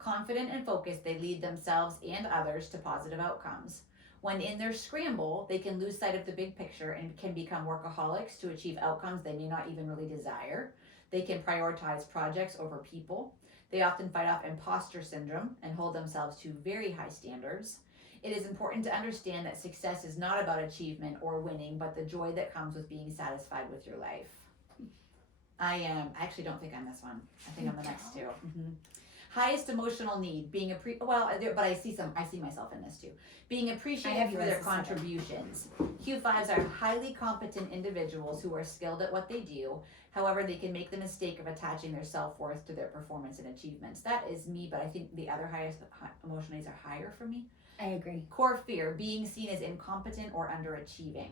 Confident and focused, they lead themselves and others to positive outcomes. When in their scramble, they can lose sight of the big picture and can become workaholics to achieve outcomes they may not even really desire. They can prioritize projects over people. They often fight off imposter syndrome and hold themselves to very high standards. It is important to understand that success is not about achievement or winning, but the joy that comes with being satisfied with your life. I actually don't think I'm this one. I think I'm the next two. Highest emotional need, being but I see myself in this too. Being appreciated for their contributions. Q5s are highly competent individuals who are skilled at what they do. However, they can make the mistake of attaching their self-worth to their performance and achievements. That is me, but I think the other highest emotional needs are higher for me. I agree. Core fear, being seen as incompetent or underachieving.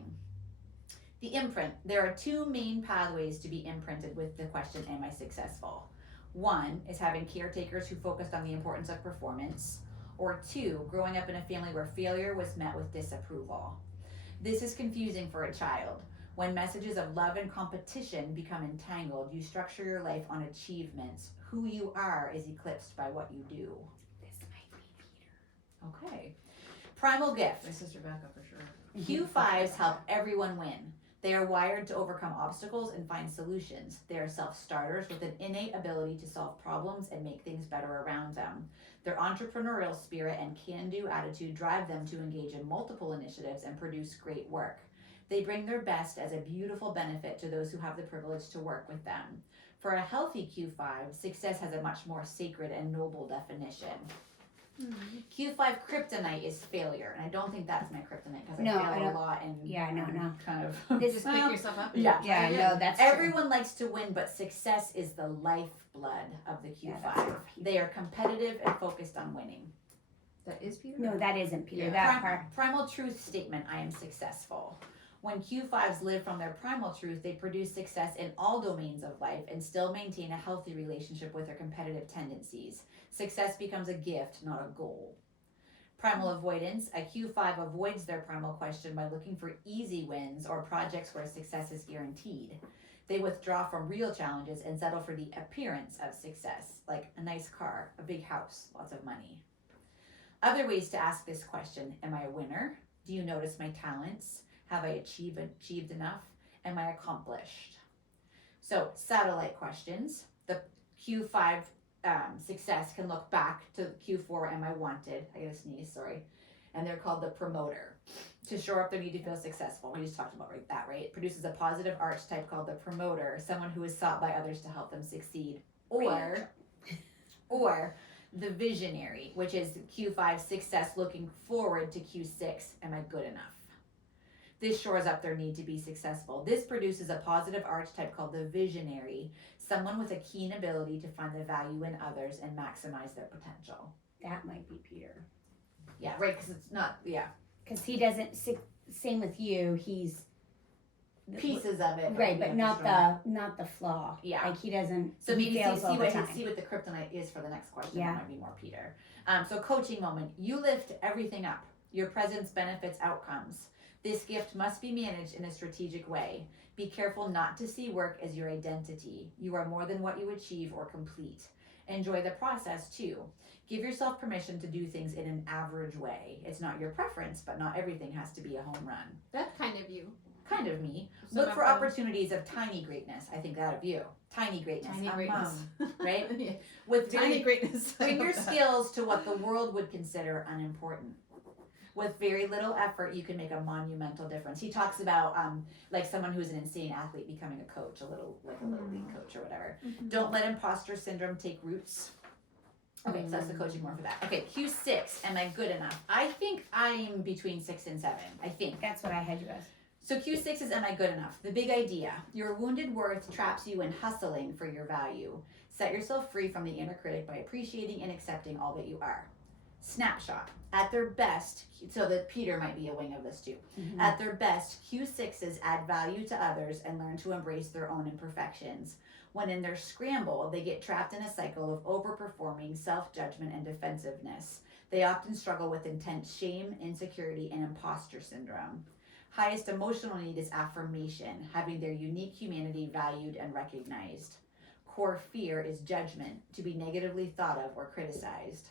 The imprint. There are 2 main pathways to be imprinted with the question, am I successful? 1 is having caretakers who focused on the importance of performance, or 2, growing up in a family where failure was met with disapproval. This is confusing for a child. When messages of love and competition become entangled, you structure your life on achievements. Who you are is eclipsed by what you do. This might be Peter. Okay. Primal gift. My sister Becca for sure. Q5s help everyone win. They are wired to overcome obstacles and find solutions. They are self-starters with an innate ability to solve problems and make things better around them. Their entrepreneurial spirit and can-do attitude drive them to engage in multiple initiatives and produce great work. They bring their best as a beautiful benefit to those who have the privilege to work with them. For a healthy Q5, success has a much more sacred and noble definition. Q5 kryptonite is failure, and I don't think that's my kryptonite because I fail a lot and no. kind of This Just pick yourself up. Yeah. Yeah, no, that's true. Everyone likes to win, but success is the lifeblood of the Q5. Yeah, They are competitive and focused on winning. That is Peter? No, that isn't Peter. Yeah. That part. Primal truth statement, I am successful. When Q5s live from their primal truth, they produce success in all domains of life and still maintain a healthy relationship with their competitive tendencies. Success becomes a gift, not a goal. Primal avoidance, a Q5 avoids their primal question by looking for easy wins or projects where success is guaranteed. They withdraw from real challenges and settle for the appearance of success, like a nice car, a big house, lots of money. Other ways to ask this question, am I a winner? Do you notice my talents? Have I achieved enough? Am I accomplished? So, satellite questions. The Q5 success can look back to Q4, am I wanted? I gotta sneeze, sorry. And they're called the promoter. To shore up their need to feel successful. We just talked about that, right? It produces a positive archetype called the promoter, someone who is sought by others to help them succeed. Or the visionary, which is Q5 success looking forward to Q6, am I good enough? This shores up their need to be successful. This produces a positive archetype called the visionary, someone with a keen ability to find the value in others and maximize their potential. That might be Peter. Yeah, right, because it's not, Because he doesn't. Same with you. He's pieces of it. right, but not the flaw. Yeah. Like he doesn't. So he maybe fails all the time. see what the kryptonite is for the next question. Yeah. That might be more Peter. So coaching moment. You lift everything up. Your presence benefits outcomes. This gift must be managed in a strategic way. Be careful not to see work as your identity. You are more than what you achieve or complete. Enjoy the process too. Give yourself permission to do things in an average way. It's not your preference, but not everything has to be a home run. That's kind of you. Kind of me. Some Look for of them- opportunities of tiny greatness. I think that of you. Tiny greatness. Tiny a greatness. mom, right? Yeah. With Tiny very, greatness. I bring love your that. skills to what the world would consider unimportant. With very little effort, you can make a monumental difference. He talks about like someone who's an insane athlete becoming a coach, a little league coach or whatever. Mhm. Don't let imposter syndrome take roots. Okay, so that's the coaching more for that. Okay, Q6, am I good enough? I think I'm between 6 and 7. I think. That's what I had you as. So Q6 is, am I good enough? The big idea. Your wounded worth traps you in hustling for your value. Set yourself free from the inner critic by appreciating and accepting all that you are. Snapshot. At their best, so that Peter might be a wing of this too. Mhm. At their best, Q6s add value to others and learn to embrace their own imperfections. When in their scramble, they get trapped in a cycle of overperforming, self-judgment, and defensiveness. They often struggle with intense shame, insecurity, and imposter syndrome. Highest emotional need is affirmation, having their unique humanity valued and recognized. Core fear is judgment, to be negatively thought of or criticized.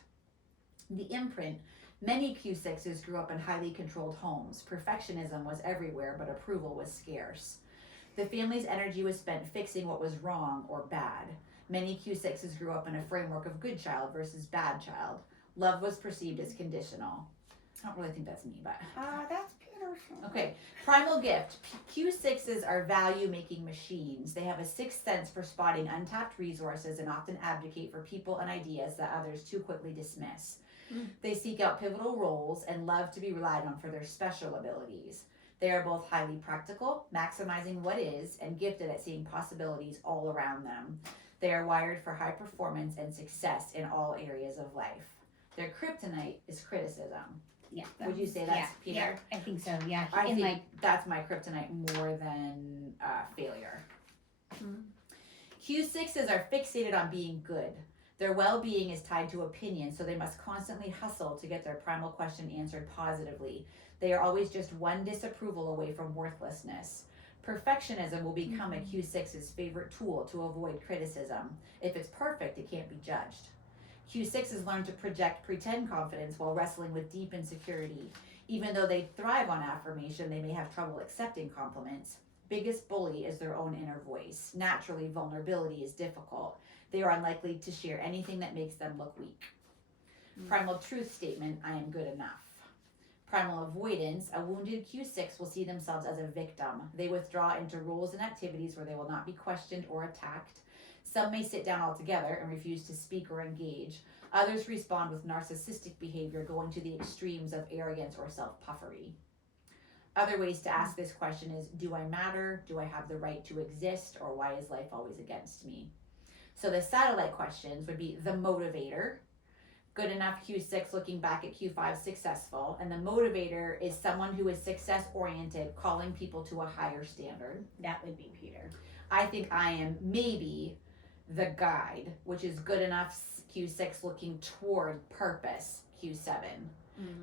The imprint. Many Q6s grew up in highly controlled homes. Perfectionism was everywhere, but approval was scarce. The family's energy was spent fixing what was wrong or bad. Many Q6s grew up in a framework of good child versus bad child. Love was perceived as conditional. I don't really think that's me, but... That's beautiful. Okay, primal gift. Q6s are value-making machines. They have a sixth sense for spotting untapped resources and often advocate for people and ideas that others too quickly dismiss. They seek out pivotal roles and love to be relied on for their special abilities. They are both highly practical, maximizing what is, and gifted at seeing possibilities all around them. They are wired for high performance and success in all areas of life. Their kryptonite is criticism. Yeah. Would you say that's Peter? Yeah, I think so. Yeah. I And think that's my kryptonite more than failure. Q6s are fixated on being good. Their well-being is tied to opinion, so they must constantly hustle to get their primal question answered positively. They are always just one disapproval away from worthlessness. Perfectionism will become a Q6's favorite tool to avoid criticism. If it's perfect, it can't be judged. Q6s learn to project pretend confidence while wrestling with deep insecurity. Even though they thrive on affirmation, they may have trouble accepting compliments. Biggest bully is their own inner voice. Naturally, vulnerability is difficult. They are unlikely to share anything that makes them look weak. Primal truth statement, I am good enough. Primal avoidance, a wounded Q6 will see themselves as a victim. They withdraw into roles and activities where they will not be questioned or attacked. Some may sit down altogether and refuse to speak or engage. Others respond with narcissistic behavior, going to the extremes of arrogance or self-puffery. Other ways to ask this question is, do I matter? Do I have the right to exist? Or why is life always against me? So the satellite questions would be the motivator, good enough Q6 looking back at Q5 successful, and the motivator is someone who is success oriented, calling people to a higher standard. that would be Peter. I think I am maybe the guide, which is good enough Q6 looking toward purpose Q7.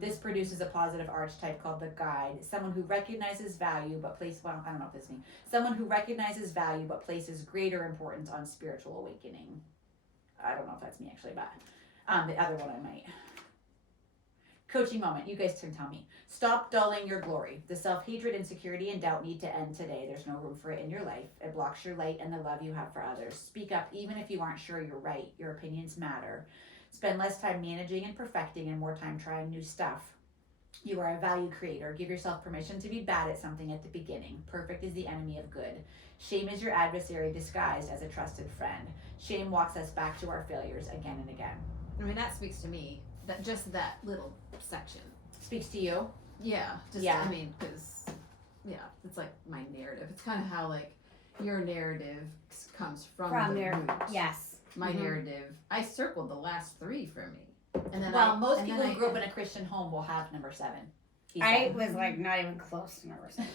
This produces a positive archetype called the guide, someone who recognizes value but I don't know what this means. Someone who recognizes value but places greater importance on spiritual awakening. I don't know if that's me actually, but the other one I might. Coaching moment, you guys can tell me. Stop dulling your glory. The self-hatred, insecurity, and doubt need to end today. There's no room for it in your life. It blocks your light and the love you have for others. Speak up even if you aren't sure you're right. Your opinions matter. Spend less time managing and perfecting and more time trying new stuff. You are a value creator. Give yourself permission to be bad at something at the beginning. Perfect is the enemy of good. Shame is your adversary disguised as a trusted friend. Shame walks us back to our failures again and again. I mean, that speaks to me. That little section. Speaks to you? Yeah. Yeah. I mean, because, it's like my narrative. It's kind of how, like, your narrative comes from the their root. yes. My Mhm. narrative. I circled the last 3 for me. And then Most people who grew up in a Christian home will have number 7. I was like not even close to number 7.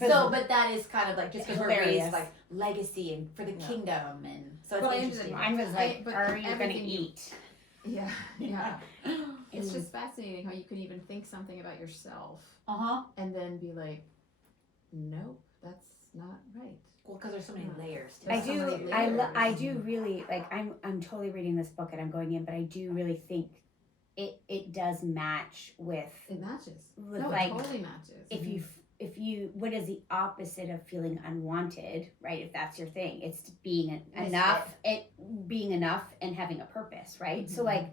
But that is kind of like just because we're Hilarious. raised like legacy and for the kingdom, and so it's Well, interesting. Mine was like, but are you going to everything you- eat? Yeah. It's just fascinating how you can even think something about yourself Uh huh. and then be like, nope, that's not right. Well, because there's so many layers to I it. do. I do really like. I'm totally reading this book and I'm going in, but I do really think it does match with. It matches. With No, like, it totally matches. If you what is the opposite of feeling unwanted, right? If that's your thing, it's being enough. Being enough and having a purpose, right? Mm-hmm. So like,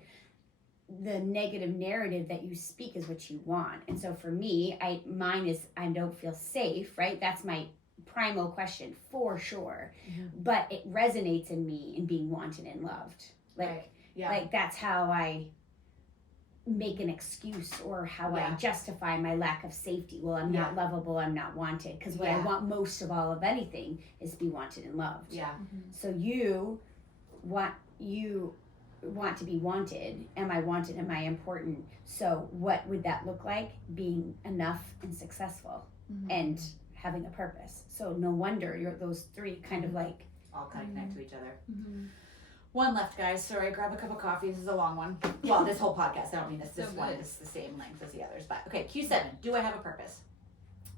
the negative narrative that you speak is what you want. And so for me, mine is I don't feel safe, right? That's my primal question for sure. Mm-hmm. But it resonates in me in being wanted and loved. Like Right. Yeah. like that's how I make an excuse or how Yeah. I justify my lack of safety. Well, I'm not lovable, I'm not wanted. Because what I Yeah. want most of all of anything is to be wanted and loved. Yeah. So you want to be wanted. Am I wanted? Am I important? So what would that look like? Being enough and successful and having a purpose. So no wonder those three kind of like all kind of connect to each other. Mm-hmm. One left, guys. Sorry, grab a cup of coffee. This is a long one. Well, this whole podcast. I don't mean this. This So one good. is the same length as the others. But okay, Q7. Do I have a purpose?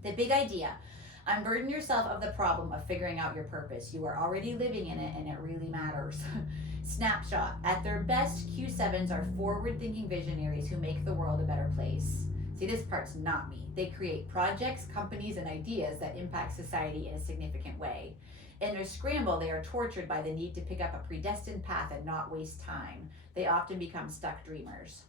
The big idea. Unburden yourself of the problem of figuring out your purpose. You are already living in it, and it really matters. Snapshot. At their best, Q7s are forward-thinking visionaries who make the world a better place. See, this part's not me. They create projects, companies, and ideas that impact society in a significant way. In their scramble, they are tortured by the need to pick up a predestined path and not waste time. They often become stuck dreamers.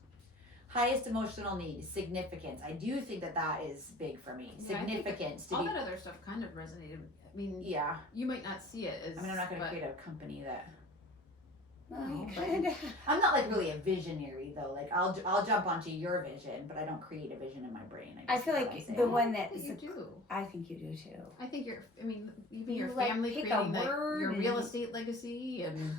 Highest emotional need, significance. I do think that is big for me. Yeah, Significance. all that other stuff kind of resonated. I mean, yeah. you might not see it as. I mean, I'm not going to create a company that. well, but I'm not like really a visionary though. Like I'll jump onto your vision, but I don't create a vision in my brain. I guess feel is like what I'm the saying. one that you do. I think you do too. I think I mean, even You, your like, family pick a creating word your and- real estate legacy and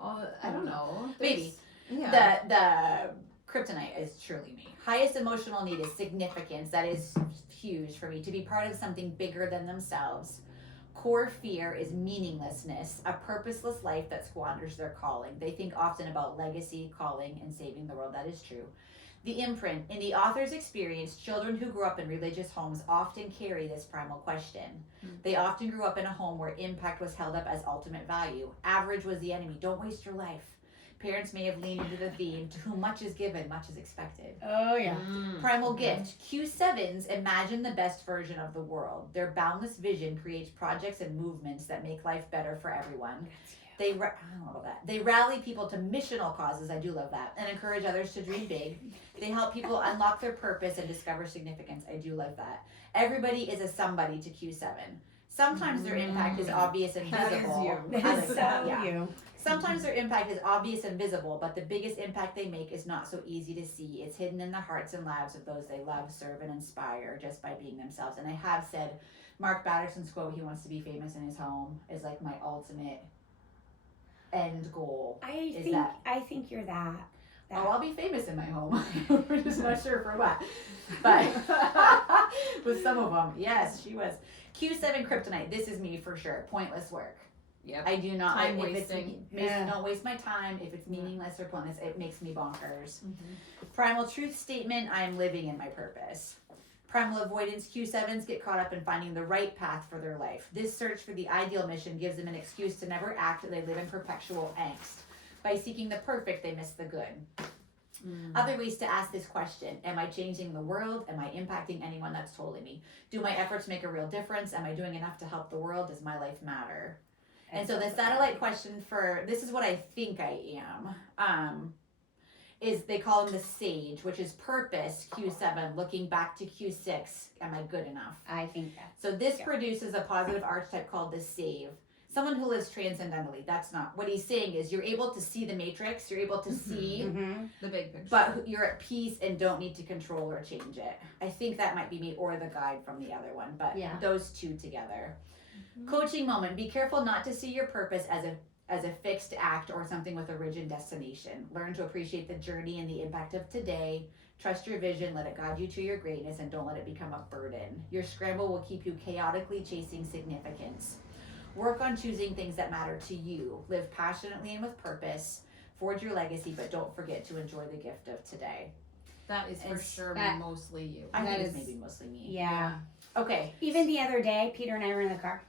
all. I don't know. Maybe. Yeah. The kryptonite is truly me. Highest emotional need is significance. That is huge for me, to be part of something bigger than themselves. Core fear is meaninglessness, a purposeless life that squanders their calling. They think often about legacy, calling, and saving the world. That is true. The imprint. In the author's experience, children who grew up in religious homes often carry this primal question. They often grew up in a home where impact was held up as ultimate value. Average was the enemy. Don't waste your life. Parents may have leaned into the theme, to whom much is given, much is expected. Oh yeah. Primal gift. Q7s imagine the best version of the world. Their boundless vision creates projects and movements that make life better for everyone. I don't know about that. They rally people to missional causes, I do love that, and encourage others to dream big. They help people unlock their purpose and discover significance. I do love that. Everybody is a somebody to Q7. Sometimes their impact is obvious and That is visible. you. I like that, So yeah. you. Sometimes their impact is obvious and visible, but the biggest impact they make is not so easy to see. It's hidden in the hearts and lives of those they love, serve, and inspire just by being themselves. And I have said, Mark Batterson's quote, he wants to be famous in his home, is like my ultimate end goal. I think you're that. Oh, I'll be famous in my home. We're just not sure for what. But with some of them, yes, she was. Q7 kryptonite, this is me for sure. Pointless work. Yep. I do not. Time if wasting. Don't waste my time. If it's meaningless or pointless, it makes me bonkers. Primal truth statement, I am living in my purpose. Primal avoidance, Q7s get caught up in finding the right path for their life. This search for the ideal mission gives them an excuse to never act, and they live in perpetual angst. By seeking the perfect, they miss the good. Other ways to ask this question: am I changing the world? Am I impacting anyone? That's totally me. Do my efforts make a real difference? Am I doing enough to help the world? Does my life matter? And so the satellite question for, this is what I think I am, is they call them the sage, which is purpose, Q7, looking back to Q6, am I good enough? I think that. So this produces a positive archetype called the save. Someone who lives transcendentally. That's not, what he's saying is you're able to see the matrix, you're able to see, The big picture. but you're at peace and don't need to control or change it. I think that might be me or the guide from the other one, but Yeah. those two together. Coaching moment. Be careful not to see your purpose as a fixed act or something with a rigid destination. Learn to appreciate the journey and the impact of today. Trust your vision, let it guide you to your greatness, and don't let it become a burden. Your scramble will keep you chaotically chasing significance. Work on choosing things that matter to you. Live passionately and with purpose. Forge your legacy, but don't forget to enjoy the gift of today. That is for sure that- mostly you. I That think it's is- maybe mostly me. Yeah. Okay. Even the other day, Peter and I were in the car,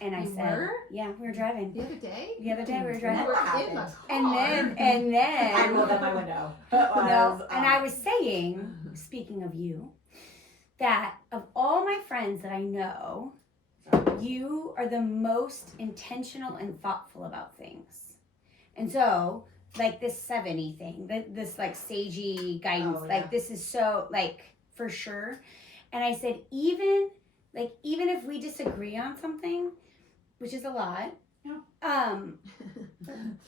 And I You said, were? yeah, we were driving. The other day? The other day we were You driving. were That in the happened. car. And then I rolled up my window. no, and I was saying, speaking of you, that of all my friends that I know, you are the most intentional and thoughtful about things. And so, like this 70 thing, this like sagey guidance, like this is so like for sure. And I said, even if we disagree on something, which is a lot,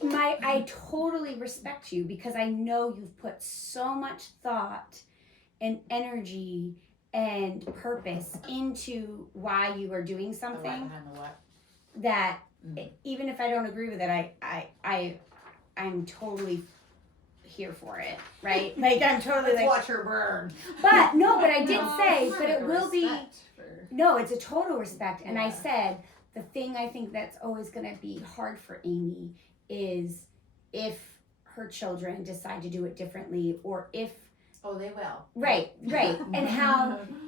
I totally respect you because I know you've put so much thought and energy and purpose into why you are doing something that even if I don't agree with it, I'm totally here for it, right? Like I'm totally like watch her burn. But I did say, but it Respect will be for- no, it's a total respect. And I Yeah. said the thing I think that's always going to be hard for Amy is if her children decide to do it differently or if Oh, they will. right and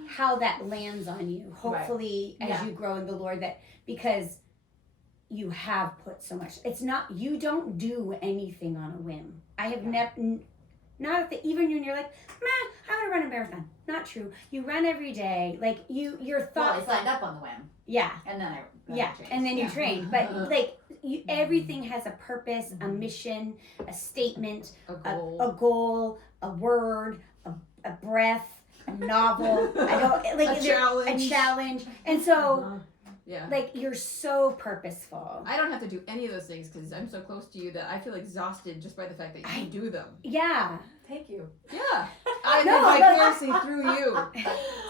how that lands on you hopefully as you grow in the Lord, that because you have put so much, it's not, you don't do anything on a whim. I have never, not at the, even when you're like, I'm gonna run a marathon. Not true. You run every day. Like your thoughts. Well, I signed up on the whim, Yeah. and then I changed. And then you trained. But like everything has a purpose, a mission, a statement, A goal. a goal, a word, a breath, a novel. I don't like A challenge. And so Yeah. like you're so purposeful. I don't have to do any of those things because I'm so close to you that I feel exhausted just by the fact that you do them. Yeah. Thank you. Yeah. I No, live vicariously through you.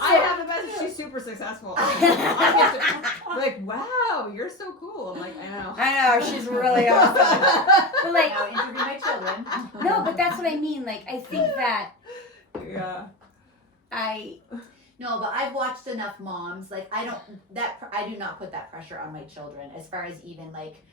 I have a message. She's super successful. I get to, like, wow, you're so cool. I'm like, I know. I know, she's really awesome. But like, Now interview my children. no, but that's what I mean. Like, I think that Yeah. No, but I've watched enough moms. Like I do not put that pressure on my children as far as even like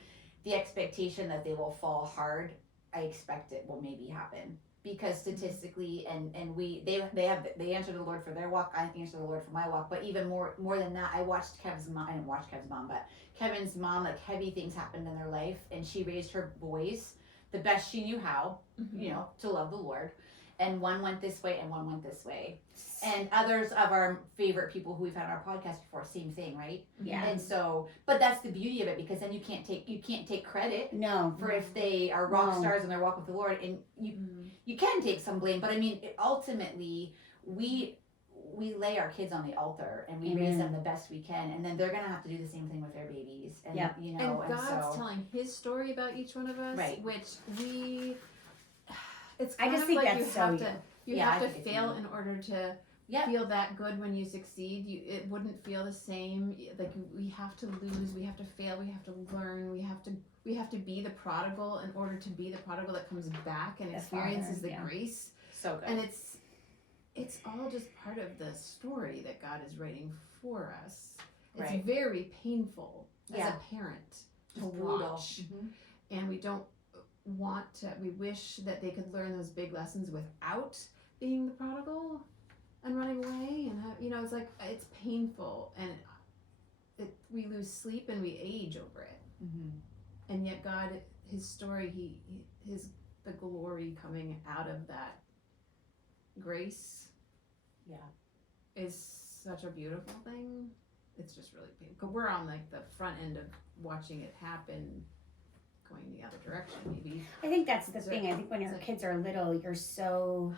the expectation that they will fall hard. I expect it will maybe happen because statistically, and they answer the Lord for their walk. I answer the Lord for my walk. But even more than that, I watched Kevin's mom. I didn't watch Kevin's mom, but Kevin's mom. Like heavy things happened in their life, and she raised her boys the best she knew how. You know, to love the Lord. And one went this way and one went this way. And others of our favorite people who we've had on our podcast before, same thing, right? yeah. And so, but that's the beauty of it because then you can't take credit No. for if they are rock No. stars in their walk with the Lord, and you can take some blame. But I mean, ultimately, we lay our kids on the altar and we raise them the best we can, and then they're gonna have to do the same thing with their babies. And you know, and God's telling His story about each one of us, Right. which we. It's I kind just of think like that's you so have you. to. You Yeah, I have to think it's fail you. in order to Yep. feel that good when you succeed. It wouldn't feel the same. Like we have to lose, we have to fail, we have to learn, we have to be the prodigal in order to be the prodigal that comes back and The experiences Father, the yeah. grace. So good. And it's all just part of the story that God is writing for us. It's Right. very painful as Yeah. a parent to It's brutal. watch, and we don't want to. We wish that they could learn those big lessons without being the prodigal and running away, and it's like it's painful, and we lose sleep and we age over it. And yet God, His story, the glory coming out of that grace, is such a beautiful thing. It's just really painful. We're on like the front end of watching it happen, going the other direction, maybe. I think that's the thing. I think when your kids are little, you're so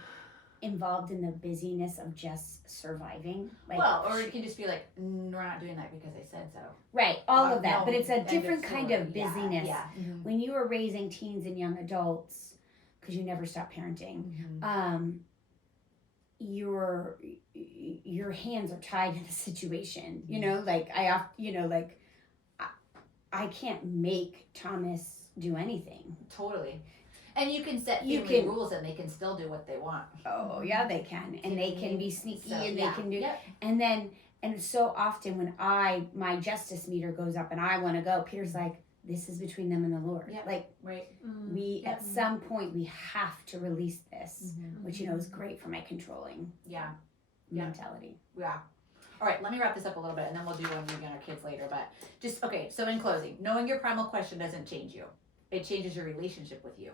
involved in the busyness of just surviving. Like, well, or you can just be like, we're not doing that because I said so. right, all of that. No, but it's a end different of kind story. of busyness. Yeah. When you are raising teens and young adults, because you never stop parenting, your hands are tied in the situation. You know, like I can't make Thomas do anything. Totally. And you can set You family can- rules and they can still do what they want. Oh yeah, they can, and they can be sneaky, So, and they yeah. can do. Yep. And so often when my justice meter goes up and I want to go, Peter's like, this is between them and the Lord. Yep. Like Right. we at some point we have to release this, Mm-hmm. which is great for my controlling Yeah. mentality. Yeah. All right, let me wrap this up a little bit, and then we'll do one maybe on our kids later. But just okay. So in closing, knowing your primal question doesn't change you. It changes your relationship with you.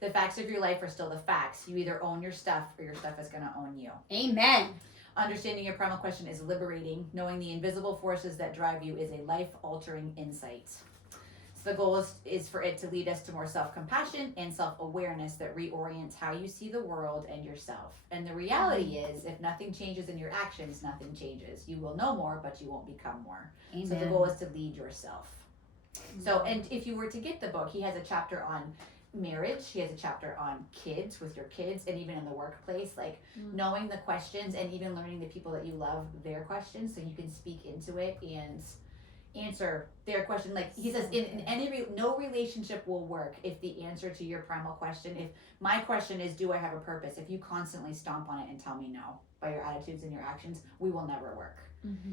The facts of your life are still the facts. You either own your stuff, or your stuff is going to own you. Amen. Understanding your primal question is liberating. Knowing the invisible forces that drive you is a life-altering insight. So the goal is for it to lead us to more self-compassion and self-awareness that reorients how you see the world and yourself. And the reality is, if nothing changes in your actions, nothing changes. You will know more, but you won't become more. Amen. So the goal is to lead yourself. So, and if you were to get the book, he has a chapter on marriage, he has a chapter on kids, with your kids, and even in the workplace, like knowing the questions and even learning the people that you love, their questions, so you can speak into it and answer their question. Like he says, in any no relationship will work if the answer to your primal question, if my question is, do I have a purpose, if you constantly stomp on it and tell me no by your attitudes and your actions, we will never work.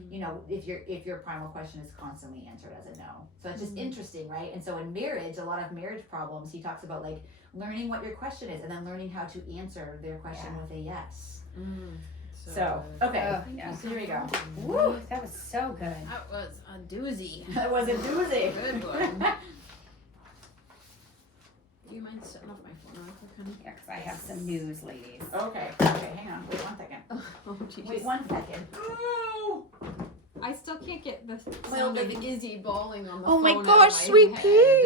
You know, if your primal question is constantly answered as a no. So it's just interesting, right? And so in marriage, a lot of marriage problems, he talks about like learning what your question is and then learning how to answer their question with a yes. So okay, so here we go. Woo, that was so good. That was a doozy. That was a doozy. Good one. Do you mind setting off my phone real quick, honey? Yeah, because I have some news, ladies. Okay, hang on. Wait 1 second. Oh, geez. Wait 1 second. I still can't get the Well, sound of Izzy bawling on the Oh phone my out of gosh, sweet head. pea.